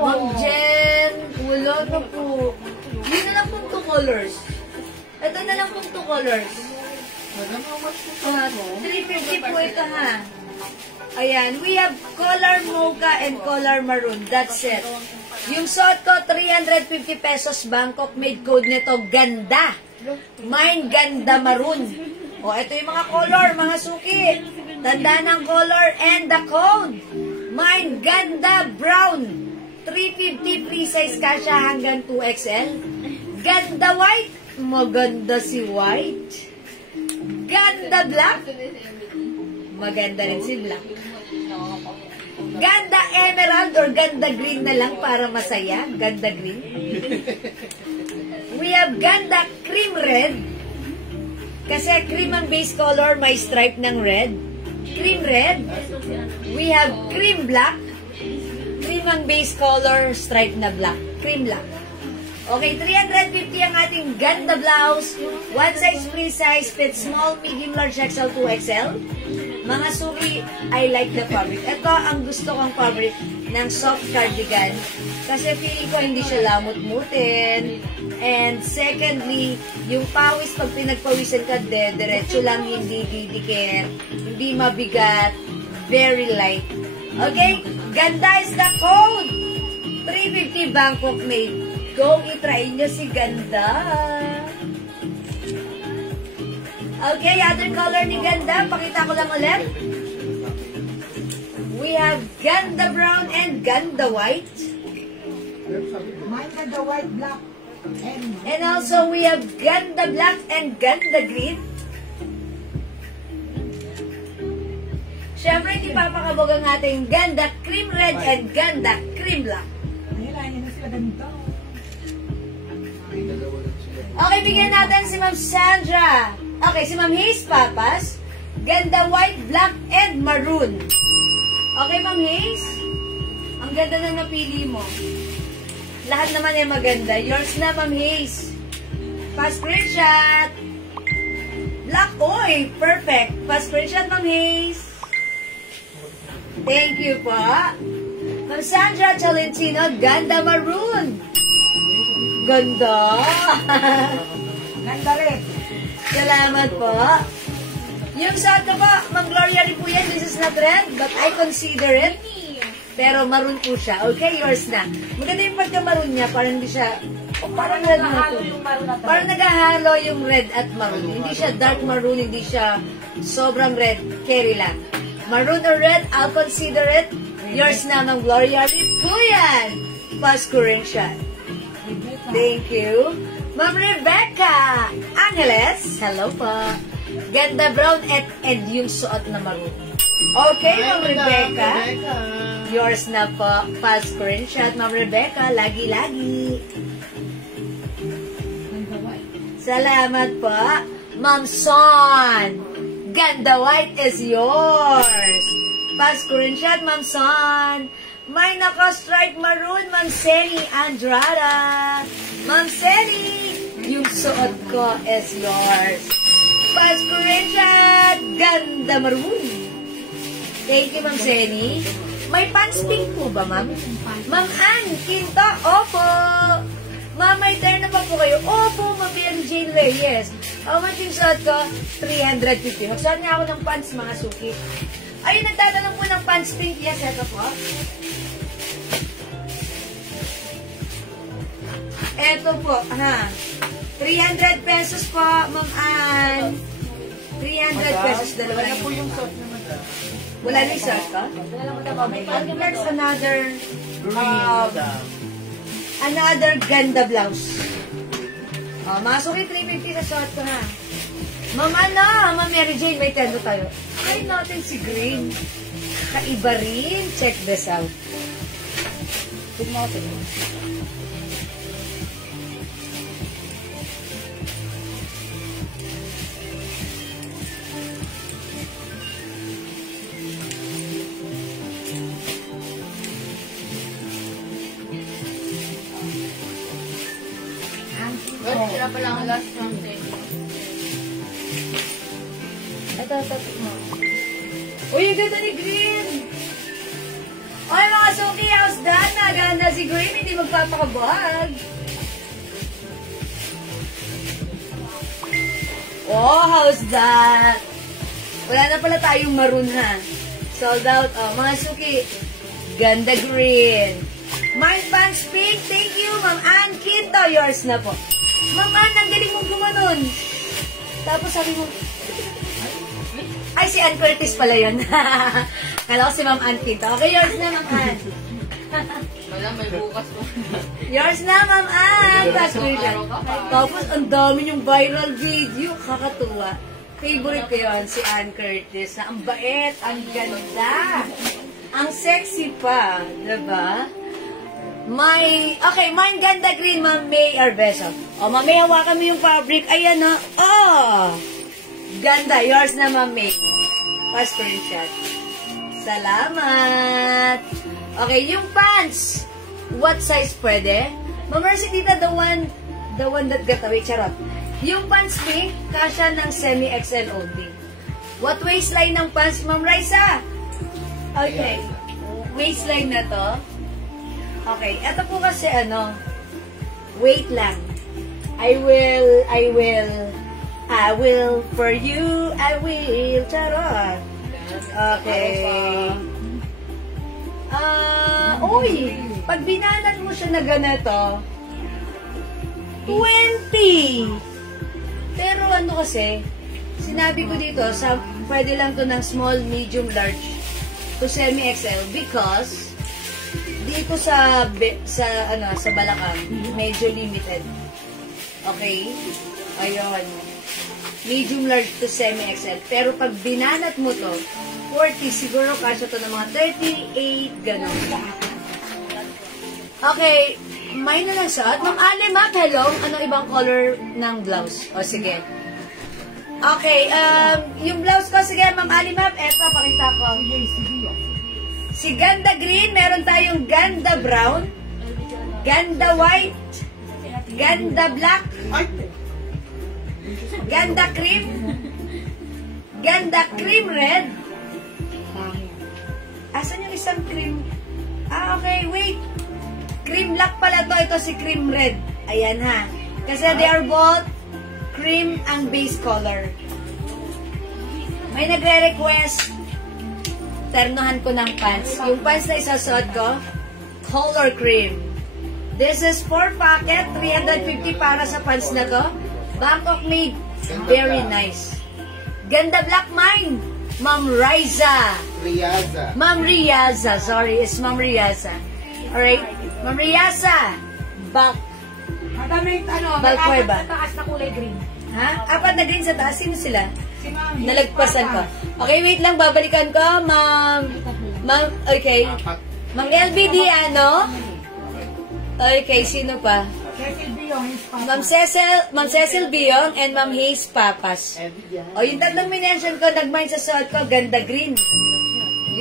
Ma'am Jen, wala na po. Yun na lang pong 2 colors. Ito na lang pong 2 colors. 350 po ito, ha. Ayan, we have color mocha and color maroon. That's it. Yung suot ko, 350 pesos Bangkok. Made code nito, ganda. Mine, ganda maroon. O, ito yung mga color, mga suki. Tandaan ang color and the code. Mine, ganda brown. 350 free size ka siya hanggang 2XL. Ganda white. Maganda si white. Ganda black. Maganda rin si black. Ganda emerald or ganda green na lang para masaya. Ganda green. We have ganda cream red. Kasi cream ang base color, may stripe ng red. Cream red. We have cream black. Cream ang base color, stripe na black. Cream black. Okay, 350 ang ating ganda blouse. One size, free size, fit small, medium, large, XL, 2XL. Mga suki, I like the fabric. Ito ang gusto kong fabric ng soft cardigan. Kasi feeling ko hindi siya lamot-mutin. And secondly, yung pawis, pag pinagpawisan ka, diretso lang, hindi didikit, hindi mabigat, very light. Okay? Ganda is the code! 350 Bangkok made. Go, itry nyo si Ganda. Okay, other color ni ganda. Pakita ko lang ulit. We have ganda brown and ganda white. Mine ganda white, black. And also we have ganda black and ganda green. Siyempre, hindi papakabog ang ating ganda cream red and ganda cream black. Ayun na sila ganito. Okay, bigyan natin si Ma'am Sandra. Okay, si Ma'am Haze Papas. Ganda white, black, and maroon. Okay, Ma'am Haze? Ang ganda na napili mo. Lahat naman ay maganda. Yours na, Ma'am Haze. Pa-screenshot. Black, oy, perfect. Pa-screenshot, Ma'am Haze. Thank you po. Ma'am Sandra Chalentino, ganda maroon. Ganda. Ganda rin. Salamat po. Yung sa ko po, Ma'am Gloria rin po yan. This is not red, but I consider it. Pero maroon po siya. Okay, yours na. Maganda yung pagka-maroon niya, parang hindi siya, parang red na to. Parang nagahalo yung red at maroon. Hindi siya dark maroon, hindi siya sobrang red. Carry lang. Maroon or red, I'll consider it. Yours na, Ma'am Gloria rin po yan. Pa-screenshot. Thank you. Ma'am Rebecca Angeles, hello po. Ganda brown and yung suot na maroon. Okay, Ma'am Rebecca. Yours na po. Pa-screenshot, Ma'am Rebecca. Lagi-lagi. Salamat po. Ma'am Son. Ganda white is yours. Pa-screenshot, Ma'am Son. May naka-stripe maroon, Ma'am Sally Andrada. Ma'am Sally, yung suot ko is yours. Pa-screenshot, ganda maroon. Thank you, Ma'am Sally. May pants pink po ba, Ma'am? Ma'am Ann, Quinto, opo. Ma'am, may turn na ba po kayo? Opo, Ma'am Mary Jane Reyes. How much yung suot ko? 350. Magsuot niya ako ng pants, mga suki. Ayun, nagtatanong po ng pants pink. Yes, ito po. Ito po, ha. 300 pesos po, Ma'am Ann. 300 pesos, dalawa lang. Ano po yung suot naman? Wala na yung suot ko? There's another ganda blouse. Masuki 350 sa suot ko, ha. Ma'am, Ma'am Mary Jane, may tendo tayo. Try natin si green. Kaiba rin. Check this out. Tignan natin. Sila pala ang last round sa inyo. Ito mo. Uy, ang ganda ni Green! Oy, mga suki, how's that? Naganda si Green, hindi magpapakabuhag. Oh, how's that? Wala na pala tayong maroon, ha? Sold out. Oh, mga suki, ganda Green. Mine pants pink, thank you, Ma'am Ann Quinto. Yours na po. Ma'am Ann, ang galing mong gumanon. Tapos sabi mo, ay, si Ann Curtis pala yun. Kala ko si Ma'am Ann Quinto. Okay, yours na, Ma'am Ann. Wala, may bukas mo. Yours na, Ma'am Ann. Tapos, ang dami yung viral video. Kakatuwa. Favorite ko yun, si Ann Curtis. Na ang bait, ang ganda. Ang sexy pa. Diba? Okay, mine ganda green, Ma'am May Arbeso. O, Ma'am May, hawakan mo yung fabric. Ayan, na. Oh! Ganda. Yours na, Ma'am May. Pa-screenshot. Salamat. Okay, yung pants. What size pwede? Ma'am Mercy, tita, the one that got away. Charot. Yung pants pink, kasha ng semi-XL only. What waistline ng pants, Ma'am Raisa? Okay. Waistline na to. Okay, eto po kasi wait lang. I will for you, I will, charot. Okay. Uy, pag binanan mo siya na ganito, 20. Pero kasi, sinabi ko dito, pwede lang to ng small, medium, large to semi-XL because dito sa balakang medyo limited. Okay? Ayun. Medium, large to semi-XL. Pero pag binanat mo to, 40, siguro kasya to ng mga 38, gano'n. Okay, may na lang suot. Ma'am Ali, ma'am, hello. Anong ibang color ng blouse? O, sige. Okay, yung blouse ko, sige, Ma'am Ali, ma'am, eto, pakita ko. Si Ganda Green, meron tayong Ganda Brown, Ganda White, Ganda Black, Ganda Cream, Ganda Cream Red. Asan yung isang cream? Okay, wait. Cream black pala to. Ito si cream red. Ayan ha. Kasi they are both cream ang base color. May nagre-request ternohan ko ng pants. Yung pants na isasuot ko, color cream. This is 4 packet, 350 para sa pants na to. Bangkok made. Very nice. Ganda black mine. Ma'am Riza. Riaza. Ma'am Riaza. Sorry, it's Ma'am Riaza. Alright? Ma'am Riaza. May Balkoy ba? Sa taas na kulay green. Ha? Apat na green sa taas. Sino sila? Si Ma'am. Nalagpasan ko. Okay, wait lang. Babalikan ko. Ma'am, okay. Ma'am LB Diano. Okay, sino pa? Cecil Biong, his papa. Ma'am Cecil Biong and Ma'am Hayes Papas. O, yung tatlong minention ko, nag-mind sa suot ko, ganda green.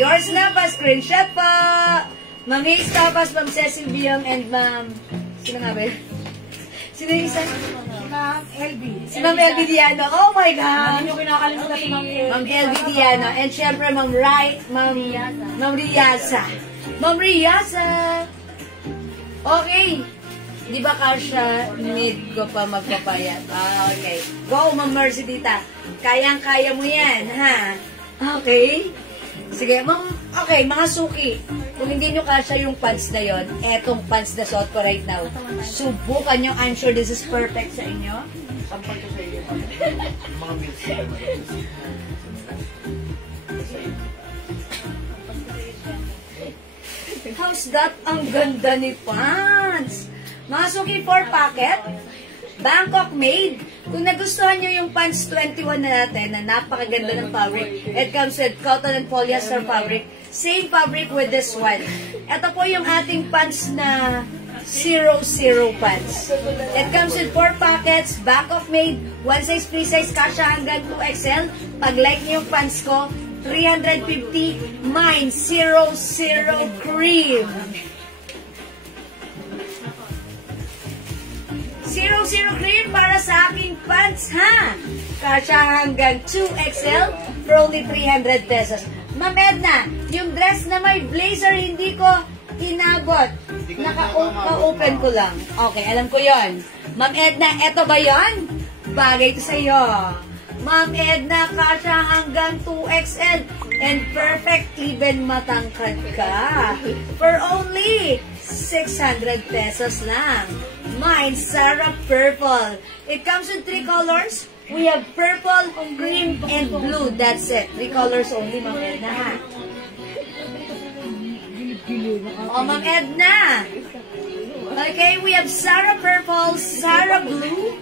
Yours na pa, screenshot po. Ma'am Hayes Papas, Ma'am Cecil Biong, and Ma'am... Sino nga ba yun? Sino yung isa? Si Ma'am LB. Si Ma'am LB Diano. Oh my God! Hindi nyo kinakalimutan si Ma'am LB. Ma'am LB Diano. And syempre, Ma'am Riaza. Ma'am Riaza. Okay. Di ba Karsha, need ko pa magpapayat? Okay. Go, Ma'am Mercy Tita. Kayang-kaya mo yan, ha? Okay. Sige, Ma'am, okay, mga suki. Kung hindi nyo kasha yung pants na yon, etong pants na suot ko right now, subukan nyo. I'm sure this is perfect sa inyo. Sampal ko sa iyo. Mga bills. How's that? Ang ganda ni pants. Mga suki 4 packet, Bangkok made. Kung nagustuhan nyo yung pants 21 na natin, na napakaganda ng fabric, it comes with cotton and polyester fabric. Same fabric with this one. Ito po yung ating pants na 00 pants. It comes with 4 packets, Bangkok made, 1 size, 3 size, kasha hanggang 2XL. Pag like nyo yung pants ko, 350, mine, 00 cream. 00 cream para sa aking pants, ha? Kasha hanggang 2XL for only 300 pesos. Ma'am Edna, yung dress na may blazer, hindi ko inabot. Naka-open ko lang. Okay, alam ko yon. Ma'am Edna, eto ba yon? Bagay to sa'yo. Ma'am Edna, kasha hanggang 2XL and perfect even matangkad ka. For only 600 pesos lang. Mine, Sarah Purple. It comes with 3 colors. We have purple, green, and blue. That's it. 3 colors only, Ma'am Edna, ha? Oh, Ma'am Edna. Okay, we have Sarah Purple, Sarah Blue,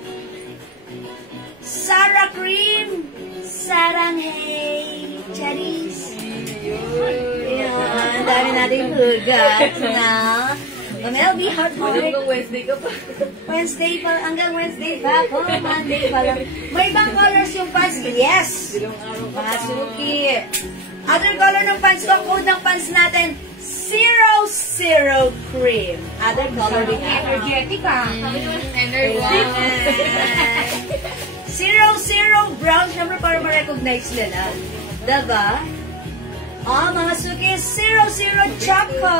Sarah Cream, Sarang Hey, Cherries. Yan, dami natin hugot na. Ma'am LB, heartbreak. Wednesday ka pa. Wednesday pa, hanggang Wednesday pa. Oh, Monday pa lang. May ibang colors yung pants. Yes! Mga suki. Other color ng pants ko, code ng pants natin, 00 cream. Other color din. Energetic ah. Energy. 00 brown. Siyempre para ma-recognize nila. Diba? Oh, mga suki, 00 choco.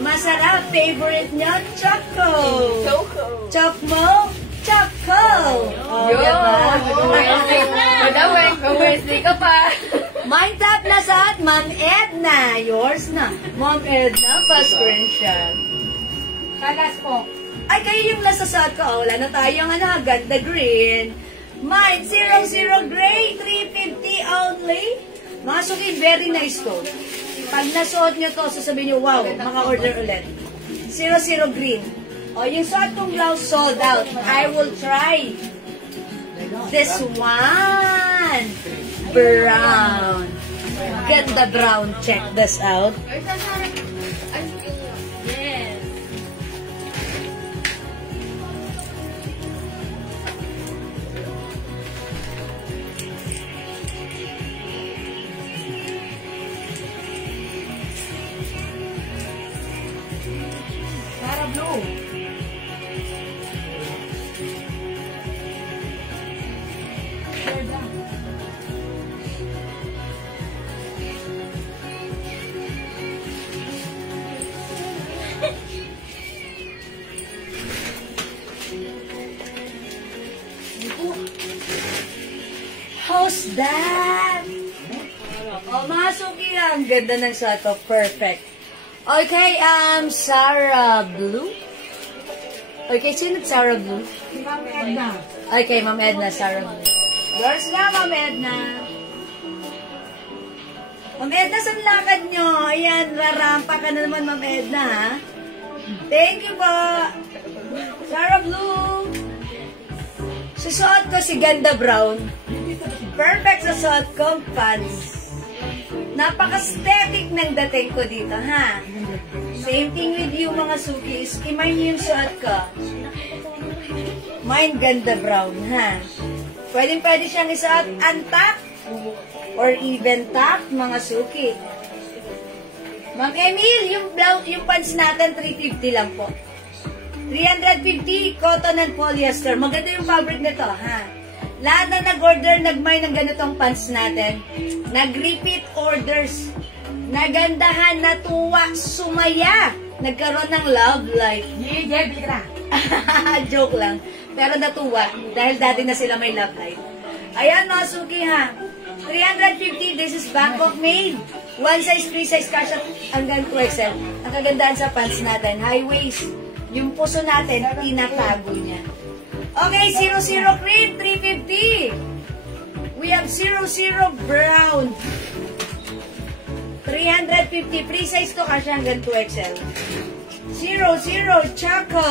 Masarap. Favorite nyo, choco. Chocmo, choco. Oh, diba? Wednesday ka pa. Mind tap na sa at Ma'am Edna. Yours na. Ma'am Edna, pa-screenshot. Kalas po. Ay, kayo yung nasa suot ko. Oh, wala na tayong ganda green. Mine, 00 gray, 350 only. Mga suki, very nice to. Pag nasuot nyo to, sasabihin nyo, wow, maka-order ulit. 00 green. O, yung suot kong blouse sold out. I will try this one. Brown. Ganda brown. Check this out. Yes. Para blue. How's that? O, mga suki, ang ganda ng suot ko. Perfect. Okay, Sarah Blue. Okay, sino Sarah Blue? Ma'am Edna. Okay, Ma'am Edna, Sarah Blue. Yours na, Ma'am Edna. Ma'am Edna, saan lakad nyo? Ayan, rarampa ka na naman, Ma'am Edna, ha? Thank you po. Sarah Blue. Susuot ko si Ganda Brown. Perfect sa suot kong pants. Napaka-aesthetic ng dating ko dito, ha? Same thing with you, mga sukis. I-mine niyo yung suot ko. Mine Ganda Brown, ha? Pwede siyang isuot untuck or even tuck, mga suki. Ma'am Emil, yung pants natin, 350 lang po. 350, cotton and polyester. Maganda yung fabric nito, ha? Lahat na nag-order, nag-mine ng ganitong pants natin. Nag-repeat orders. Nagandahan, natuwa, sumaya. Nagkaroon ng love life. Yeah, bira. Joke lang. Pero natuwa, dahil dati na sila may love life. Ayan, mga suki, ha? 350, this is Bangkok made. One size, 3 size, kasha hanggang 2XL. Ang kagandahan sa pants natin, high waist. Yung puso natin, tinatago niya. Okay, 00 cream, 350. We have 00 brown. 350. Free size to kasi hanggang 2XL. 00 choco.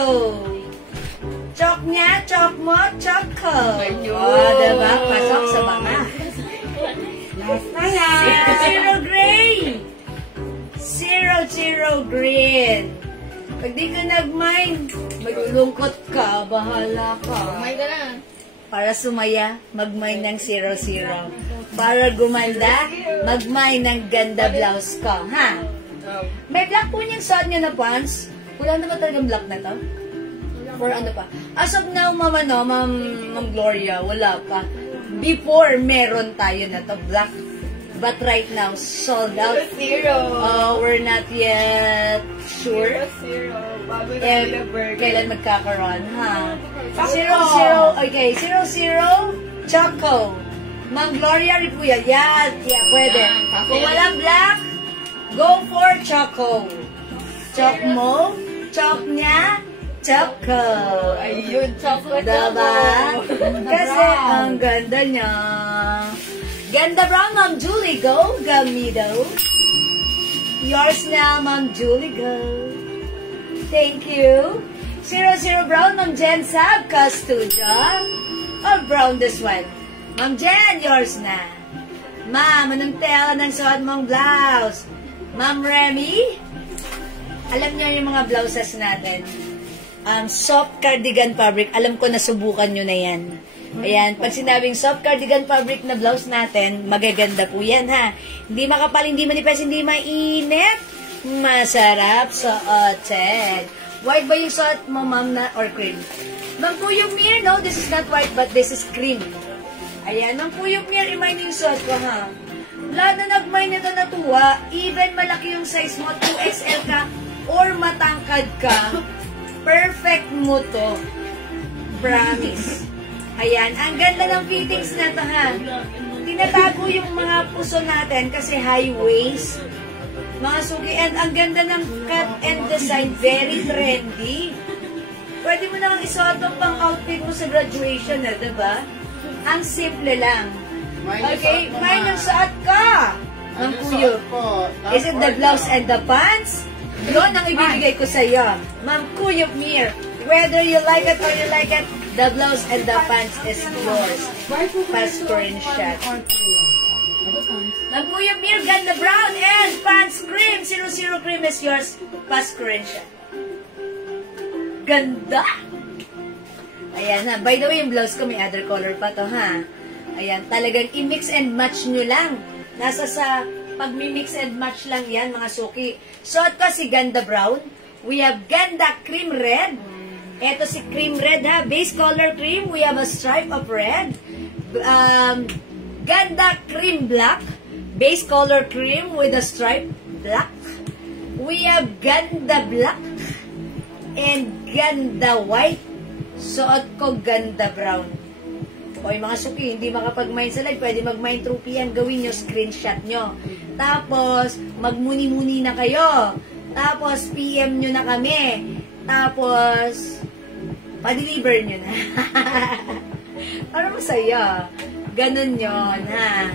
Chok niya, chok mo, choco. Oh, diba? Pasok sa mga. Last na yan. 00 gray. 00 green. Pag di ka nag-mind, maglulungkot ka, bahala ka. Kumain ka na. Para sumaya, mag-mind ng 00. Para gumanda, mag-mind ng ganda blouse ko, ha? May black po niyang suot niyo na pants. Wala naman talagang black na to? Or ano pa? As of now, Ma'am Gloria, wala pa. Before, meron tayo na to, black. But right now, sold out. We're not yet sure if kailan magkakaroon, ha? 00, okay, 00 choco. Ma'am Gloria Ripuya, yeah, pwede. Kung walang black, go for choco. Choc mo, choc niya, choco. Ayun, chocolate Diba? Kasi ang ganda niya. Ganda Brown, Ma'am Julie, go. Gamido. Yours now, Ma'am Julie, go. Thank you. 00 Brown, Ma'am Jen Sab, Custodia. Oh, brown this one. Ma'am Jen, yours na. Ma'am, anong tela ng suot mong blouse? Ma'am Remy, alam niyo yung mga blouses natin. Soft cardigan fabric. Alam ko nasubukan nyo na yan. Ayan, pag sinabing soft cardigan fabric na blouse natin, magaganda po yan, ha? Hindi makapal, hindi manipis, hindi mainit. Masarap suotin. White ba yung suot mo, ma'am, na, or cream? Ma'am Puyong Mir, no, this is not white, but this is cream. Ayan, Ma'am Puyong Mir, i-mine yung suot ko, ha? Lahat na nag-mine nito natuwa, even malaki yung size mo, 2XL ka, or matangkad ka, perfect mo to. Promise. Ayan, ang ganda ng fittings na to, ha. Tinatago yung mga puso natin kasi high waist. Mga suki, and ang ganda ng cut and design, very trendy. Pwede mo naman isuot ang pang outfit mo sa graduation, diba? Ang simple lang. Okay, Mine mine ang suot ko. Ma'am Kuyo. Is it the blouse and the pants? Yun ang ibibigay ko sa iyo. Ma'am Kuyo Mir. Whether you like it or you like it, the blouse and the pants is yours. Pa-screenshot. Ma'am Kuyo Mir, ganda brown and pants cream. 00 cream is yours. Pa-screenshot. Ganda! Ayan ha. By the way, yung blouse ko may other color pa to ha. Ayan, talagang i-mix and match nyo lang. Nasa sa pag-mix and match lang yan, mga suki. Suot ko si Ganda Brown. We have Ganda Cream Red. Ito si Cream Red ha. Base color cream. We have a stripe of red. Ganda Cream Black. Base color cream with a stripe black. We have Ganda Black. And Ganda White. Suot ko Ganda Brown. O yung mga suki, hindi makapag-mine sa live, pwede mag-mine through PM, gawin nyo, screenshot nyo. Tapos, magmuni-muni na kayo. Tapos, PM nyo na kami. Tapos, pa-deliver nyo na. Para masaya. Ganun yun, ha?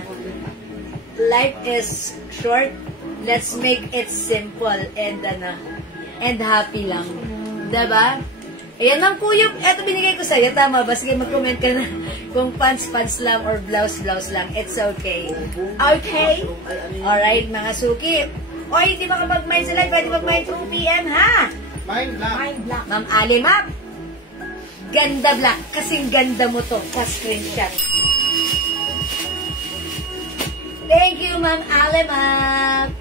Life is short. Let's make it simple and happy lang. Diba? Ayan lang Kuyo, eto binigay ko sa'yo, tama ba? Sige, mag-comment ka na kung pants lang or blouse lang. It's okay. Okay? Alright, mga suki. O, hindi makapag-mine sa live, pwede mag-mine through PM, ha? Mine black. Ma'am Alimap, Ganda Black, kasing ganda mo to, pa-screenshot. Thank you, Ma'am Alimap.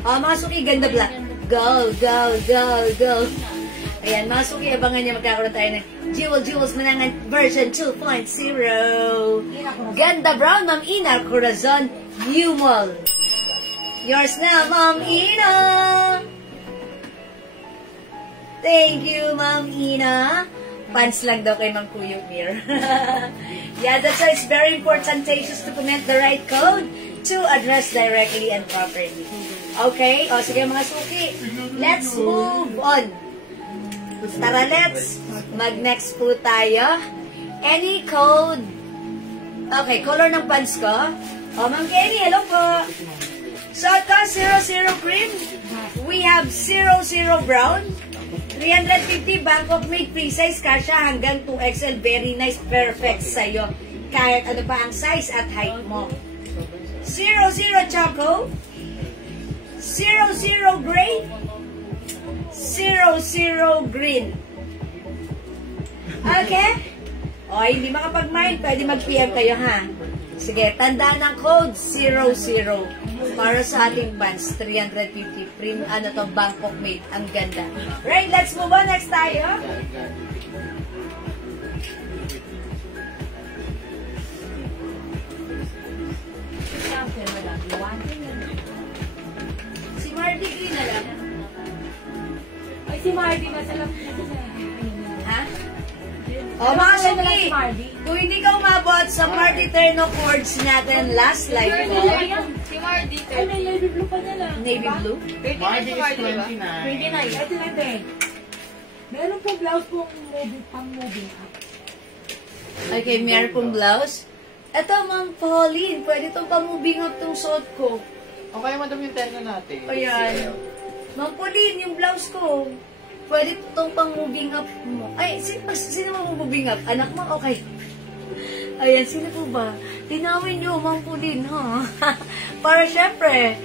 O, mga suki, Ganda Black. Go, go, go, go. Ayan, mga suki, abangan niya magkakaroon tayo ng Jewels Manangan version 2.0. Ganda Brown, Ma'am Ina, Corazon, Humol. Yours now, Ma'am Ina. Thank you, Ma'am Ina. Pants lang daw kay Ma'am Kuyo Mir. Yeah, that's why it's very important to comment the right code to address directly and properly. Okay? O, sige mga suki. Let's move on. Tara, let's mag-next po tayo. Any code? Okay, color ng pants ko. O, Ma'am Kenny, hello po. So, ito, 00 cream. We have 00 brown. 350 Bangkok made free size. Kasha hanggang 2XL. Very nice, perfect sa'yo. Kahit ano pa ang size at height mo. 00 choco. 00 gray. 00 green. Okay? O, hindi makapag-mine. Pwede mag-PM kayo, ha? Sige, tandaan ang code 00 para sa ating pants. 350. Prim, ano to, Bangkok made. Ang ganda. Right, let's move on. Next tayo. Si Marty Green na lang. Ay, si Mardy, masarap. Ha? O, mga suki, kung hindi ka umabot sa party terno chords natin last live ko, Si Mardy, Ay, may navy blue pa nila. navy blue, Mine is 29. 29. Ito na din. Meron pong blouse pong moving up. okay, meron pong blouse. Ito, Ma'am Pauline, pwede itong pang-moving up itong suot ko. Okay, madam yung terno natin. Ayan. Ma'am Pauline, yung blouse ko, pwede itong pang-moving up mo. Ay, sino mo-moving up? Anak mo? Okay. Ayan, sino po ba? Tinawin nyo, Ma'am Pauline, ha? Para syempre,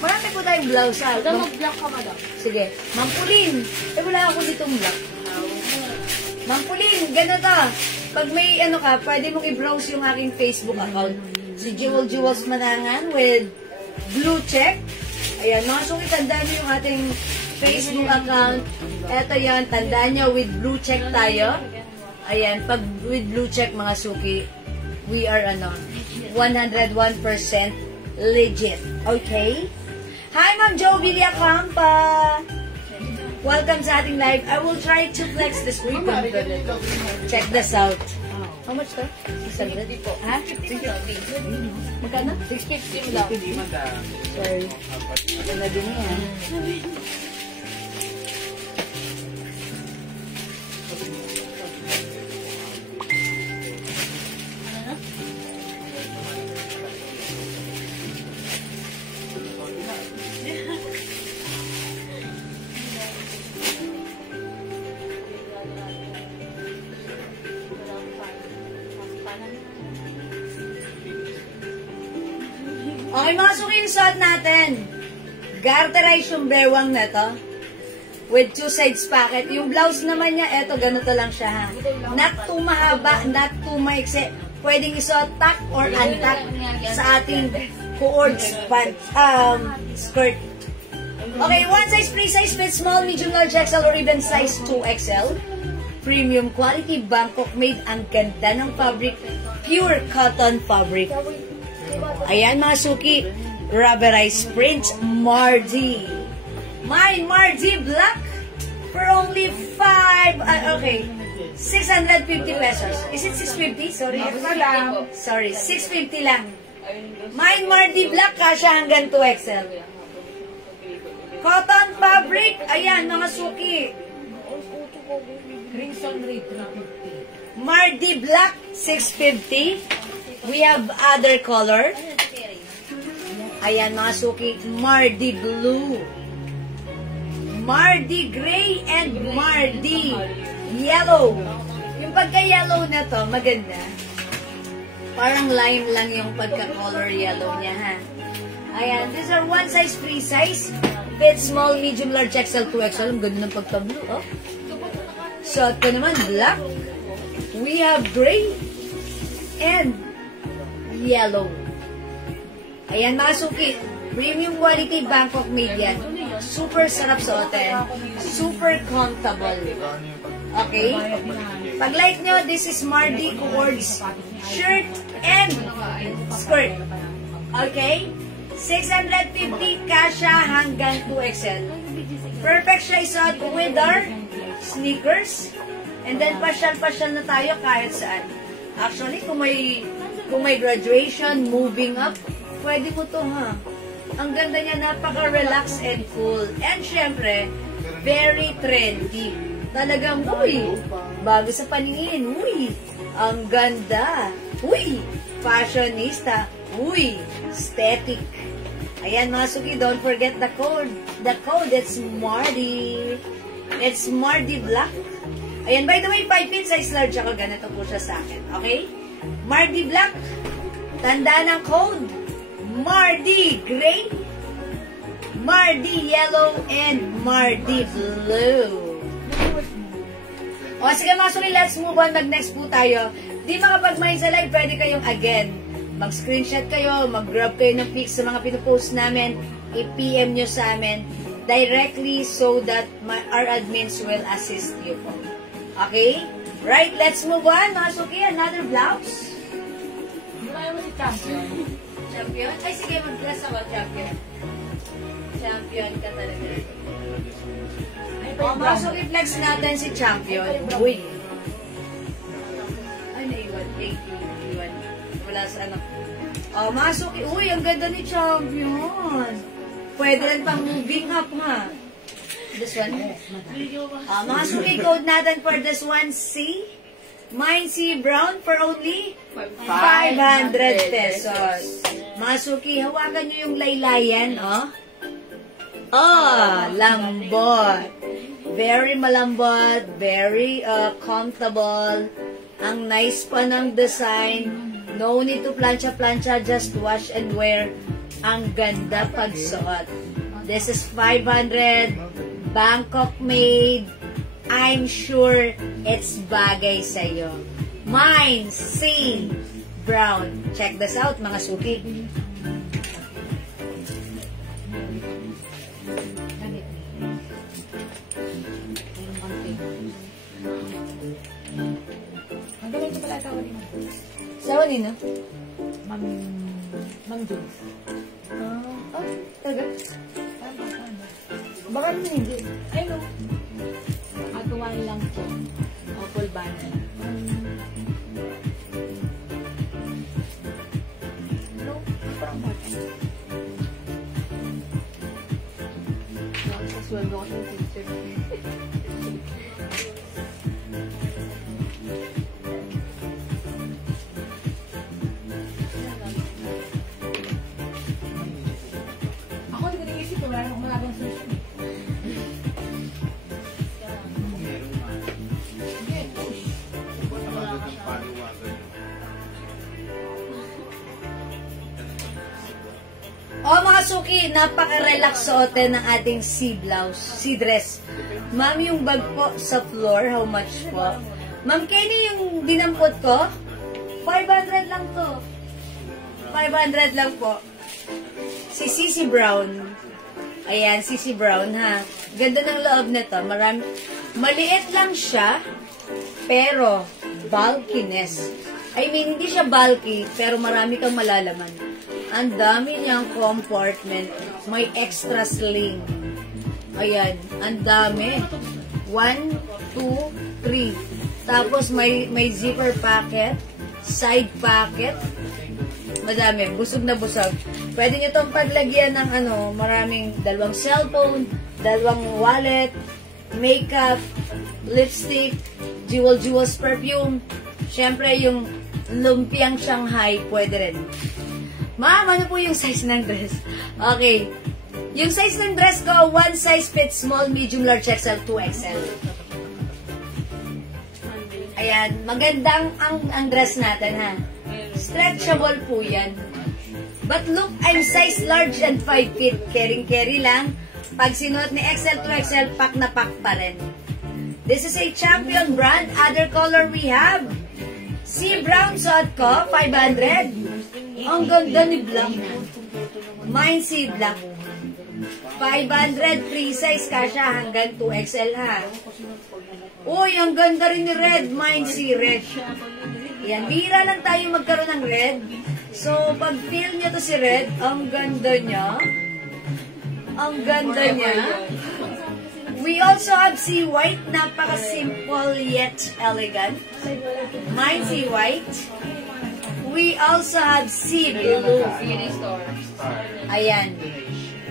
marami po tayong blouse, ha? Ito, mag-block ka, madam. Sige. Ma'am Pauline, wala ako ditong block. Ma'am Pauline, ganito. Pag may ano ka, pwede mong i-browse yung aking Facebook account. Si Jewels Manangan with blue check. Ayan, mga suki, tandaan nyo yung ating Facebook account. Eto yan, tandaan nyo, with blue check tayo. Ayan, pag with blue check, mga suki, we are 101% legit. Okay? Hi, Ma'am Jo Villacampa! Welcome sa ating live. I will try to flex this weekend. Check this out. How much to? 600? Ha? 650. Magkano? 650 lang. Sorry. Maganda din yan. Okay, mga suki yung suot natin. Garterize yung bewang na to. With 2 sides pocket. Yung blouse naman niya, eto, ganito lang siya ha. Not too mahaba, not too maiksi. Pwedeng isuot tuck or untuck sa ating cords skirt. Okay, 1 size, free size, fit small, medium, large, XL, or even size 2XL. Premium quality, Bangkok made. Ang ganda ng fabric. Pure cotton fabric. Ayan mga suki. Rubberized print. Mardi. Mine, Mardi Black. For only 650 pesos. Is it 650? Sorry. Sorry, 650 lang. Mine, Mardi Black. Kasha hanggang 2XL. Cotton fabric. Ayan mga suki. Crimson Red 350. Mardi Black, 650. We have other color. Ayan mga suki. Mardi Blue. Mardi Gray and Mardi Yellow. Yung pagka-yellow na to, maganda. Parang lime lang yung pagka-color yellow niya, ha? Ayan. These are 1 size, free size. Fit small, medium, large, XL, 2XL. Ang ganda ng pagka-blue, oh. Suot ko naman, black. We have gray and yellow. Ayan mga suki. Premium quality, Bangkok made yan. Super sarap suotin. Super comfortable. Okay? Pag like nyo, this is Mardi Cords shirt and skirt. Okay? 650 kasha hanggang 2XL. Perfect siya isuot with our sneakers. And then pasyal-pasyal na tayo kahit saan. Actually, kung may graduation, moving up, pwede mo to, ha? Ang ganda niya, napaka-relax and cool. And syempre, very trendy. Talagang, uy, bago sa paningin, uy, ang ganda. Uy, fashionista. Uy, aesthetic. Ayan mga suki, don't forget the code. The code, it's Mardi. It's Mardi Black. Ayan, by the way, 5 pin size large ako. Ganito po siya sa akin. Okay? Mardi Black. Tanda ng code. Mardi Gray. Mardi Yellow. And Mardi Blue. O, sige mga suki, let's move on. Mag-next po tayo. Di makapag-mind sa live, pwede kayong again. Mag-screenshot kayo, mag-grab kayo ng pics sa mga pinupost namin. I-PM nyo sa amin directly so that our admins will assist you po. Okay? Right, let's move on. Mga suki, another blouse. Ayaw mo si Champion. Champion? Ay, sige, mag-dress ako, champion. Champion ka talaga. O, mga suki, flex natin si champion. Uy. Ay, naiwan. Thank you. Naiwan. Wala sa anak. O, mga suki, uy, ang ganda ni champion. Pwede rin pang moving up, ha? This one. Mga suki, code natin for this one, C. Mine C brown for only 500 pesos. Mga suki, hawakan nyo yung laylayan, oh. Oh, lambot. Very malambot, very comfortable. Ang nice pa ng design. No need to plancha-plancha, just wash and wear. Ang ganda pagsuot. This is 500. Bangkok made. I'm sure it's bagay sa'yo. Mine, C, brown. Check this out, mga suki. Ang galing ko pala asawa din. Sawa nino? Ma'am Jules. Oh, talaga? Baka naman hindi. Ay, no. Agawan lang po. O, full band. No, parang bata. Sa sweldo ko sa teacher. Ako, hindi ko naisip. Wala akong malagang sushi. O mga suki, napaka-relax suotin ng ating sea blouse, sea dress. Ma'am, yung bag po sa floor, how much po? Ma'am Kenny, yung dinampot ko, 500 lang to. 500 lang po. Si Sissy Brown. Ayan, Sissy Brown ha. Ganda ng loob nito. Maliit lang siya, pero bulkiness. I mean, hindi siya bulky, pero marami kang malalaman. Ang dami niyang compartment. May extra sling. Ayan, ang dami. 1, 2, 3. Tapos may zipper pocket, side pocket. Madami, busog na busog. Pwede nyo itong paglagyan ng maraming dalawang cellphone, dalawang wallet, makeup, lipstick, jewels perfume. Siyempre, yung lumpiang Shanghai, pwede rin. Ma'am, ano po yung size ng dress? Okay. Yung size ng dress ko, 1 size fits small, medium, large, XL, 2XL. Ayan, magandang ang dress natin, ha? Stretchable po yan. But look, I'm size large and 5 feet. Carry lang. Pag sinuot ni XL to XL, pack na pack pa rin. This is a Champion brand. Other color we have. Sea brown suot ko, 500. Ang ganda ni black. Mine sea black. 500, free size kasha hanggang 2XL ha. Uy, ang ganda rin ni red. Mine sea red. Yan, bihira lang tayo magkaroon ng red. So, pag feel nyo to si red, ang ganda niya. Ang ganda niya. We also have sea white. Napaka-simple yet elegant. Mine sea white. We also have sea blue. Ayan.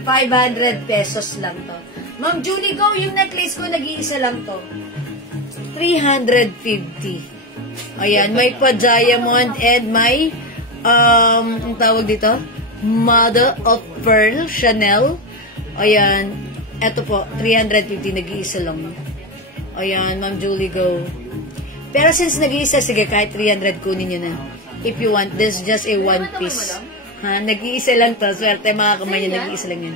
500 pesos lang to. Ma'am Julie, go. Yung necklace ko, nag-iisa lang to. 350. Ayan, may pa-diamond and may, ang tawag dito, Mother of Pearl, Chanel. Ayan, eto po, 350, nag-iisa lang. Ayan, Ma'am Julie, go. Pero since nag-iisa, sige, kahit 300, kunin nyo na. If you want, this is just a one piece. Ha, nag-iisa lang to. Swerte mga kamay niya, nag-iisa lang yan.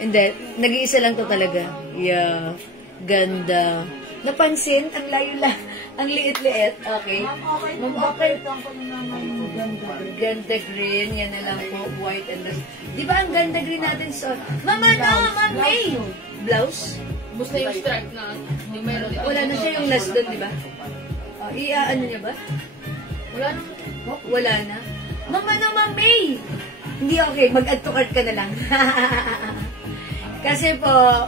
Hindi, nag-iisa lang to talaga. Yeah, ganda. Napansin, ang layo lang, ang liit-liit. Okay. Ma'am, okay. Ganda green, yan na lang po, white and red. Di ba ang ganda green natin so? Ma'am, Ma'am May! Blouse? Basta yung stripe na, yung meron. Wala na siya yung last doon, di ba? Ano niya ba? Wala na. Wala na. Ma'am May! Hindi okay, mag-add to cart ka na lang. Kasi po,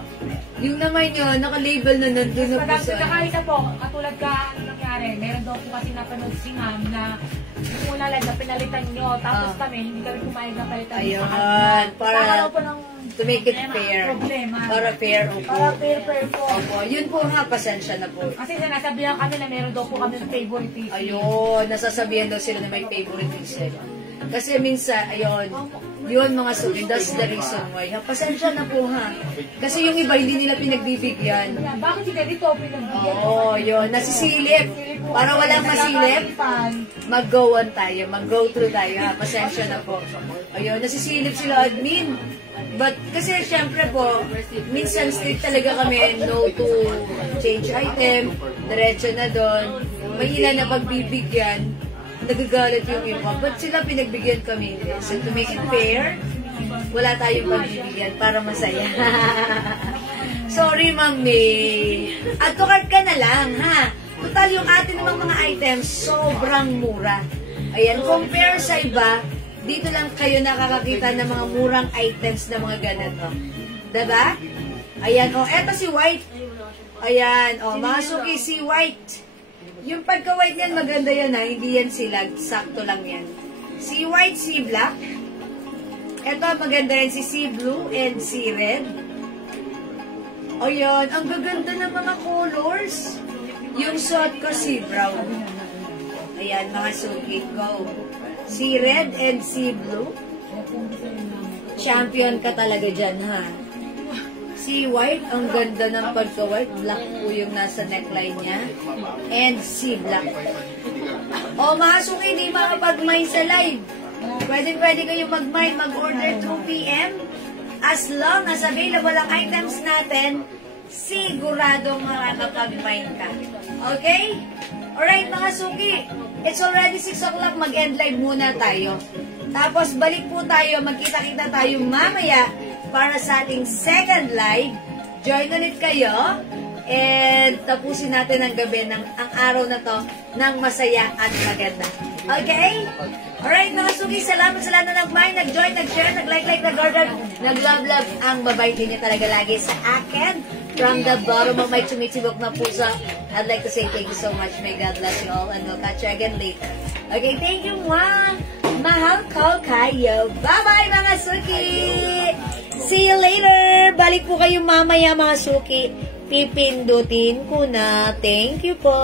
yung naman nyo, naka-label na nandun na po sa... Nakakita po, katulad ka, nangyari, meron daw po kasi napanood si ma'am na yung una lang na pinalitan nyo, tapos kami, hindi kami kumain na palitan. Ayun, para po ng to make it fair. Problema. Para fair, opo. Para fair po. Opo, yun po nga, pasensya na po. Kasi sinasabihan kami na meron daw po kami favoritism. Ayun, nasasabihan daw sila na may favoritism. Kasi minsan, ayun, yun mga suki, that's the reason why. Pasensya na po ha. Kasi yung iba hindi nila pinagbibigyan. Bakit hindi dito pinagbigyan? Oo, yun, nasisilip. Para walang masilip, mag-go on tayo, mag-go through tayo ha. Pasensya na po. Ayun, nasisilip sila admin. But kasi syempre po, minsan strict talaga kami, no to change item, diretso na doon. May ilan na pagbibigyan, nagagalit yung iba. But sila pinagbigyan kami. So to make it fair, wala tayong pagbibigyan para masaya. Sorry, Ma'am May. Add to cart ka na lang, ha? Total, yung atin namang mga items, sobrang mura. Ayan, compare sa iba, dito lang kayo nakakakita ng mga murang items na mga ganito. Diba? Ayan, eto si White. Ayan, mga suki si White. Yung pagka-white yan, maganda yan ha. Hindi yan silag. Sakto lang yan. Si white, si black. Ito, maganda rin si sea blue and si red. O yun, ang gaganda ng mga colors. Yung suot ko, si brown. Ayan, mga suki. Go. Si red and si blue. Champion ka talaga dyan, ha? Si white, ang ganda ng pagka-white. Black po yung nasa neckline niya. And si black. O, mga suki, hindi makapag-mine sa live. Pwede kayo mag-mine, mag-order 2 p.m. As long as available ang items natin, siguradong makakapag-mine ka. Okay? Alright mga suki, it's already 6 o'clock, mag-end live muna tayo. Tapos balik po tayo, magkita-kita tayo mamaya para sa ating second live. Join ulit kayo. And tapusin natin ang gabi ang araw na to ng masaya at maganda. Okay? Alright mga suki, salamat sa lahat na nag-mind, nag-join, nag-share, nag-like, nag-love. Ang babait niyo talaga lagi sa akin. From the bottom of my tumitibok na puso, I'd like to say thank you so much. May God bless you all and we'll catch you again later. Okay, thank you, Mom. Mahal ko kayo. Bye-bye mga suki! See you later! Balik po kayo mamaya mga suki. Pipindutin ko na. Thank you po.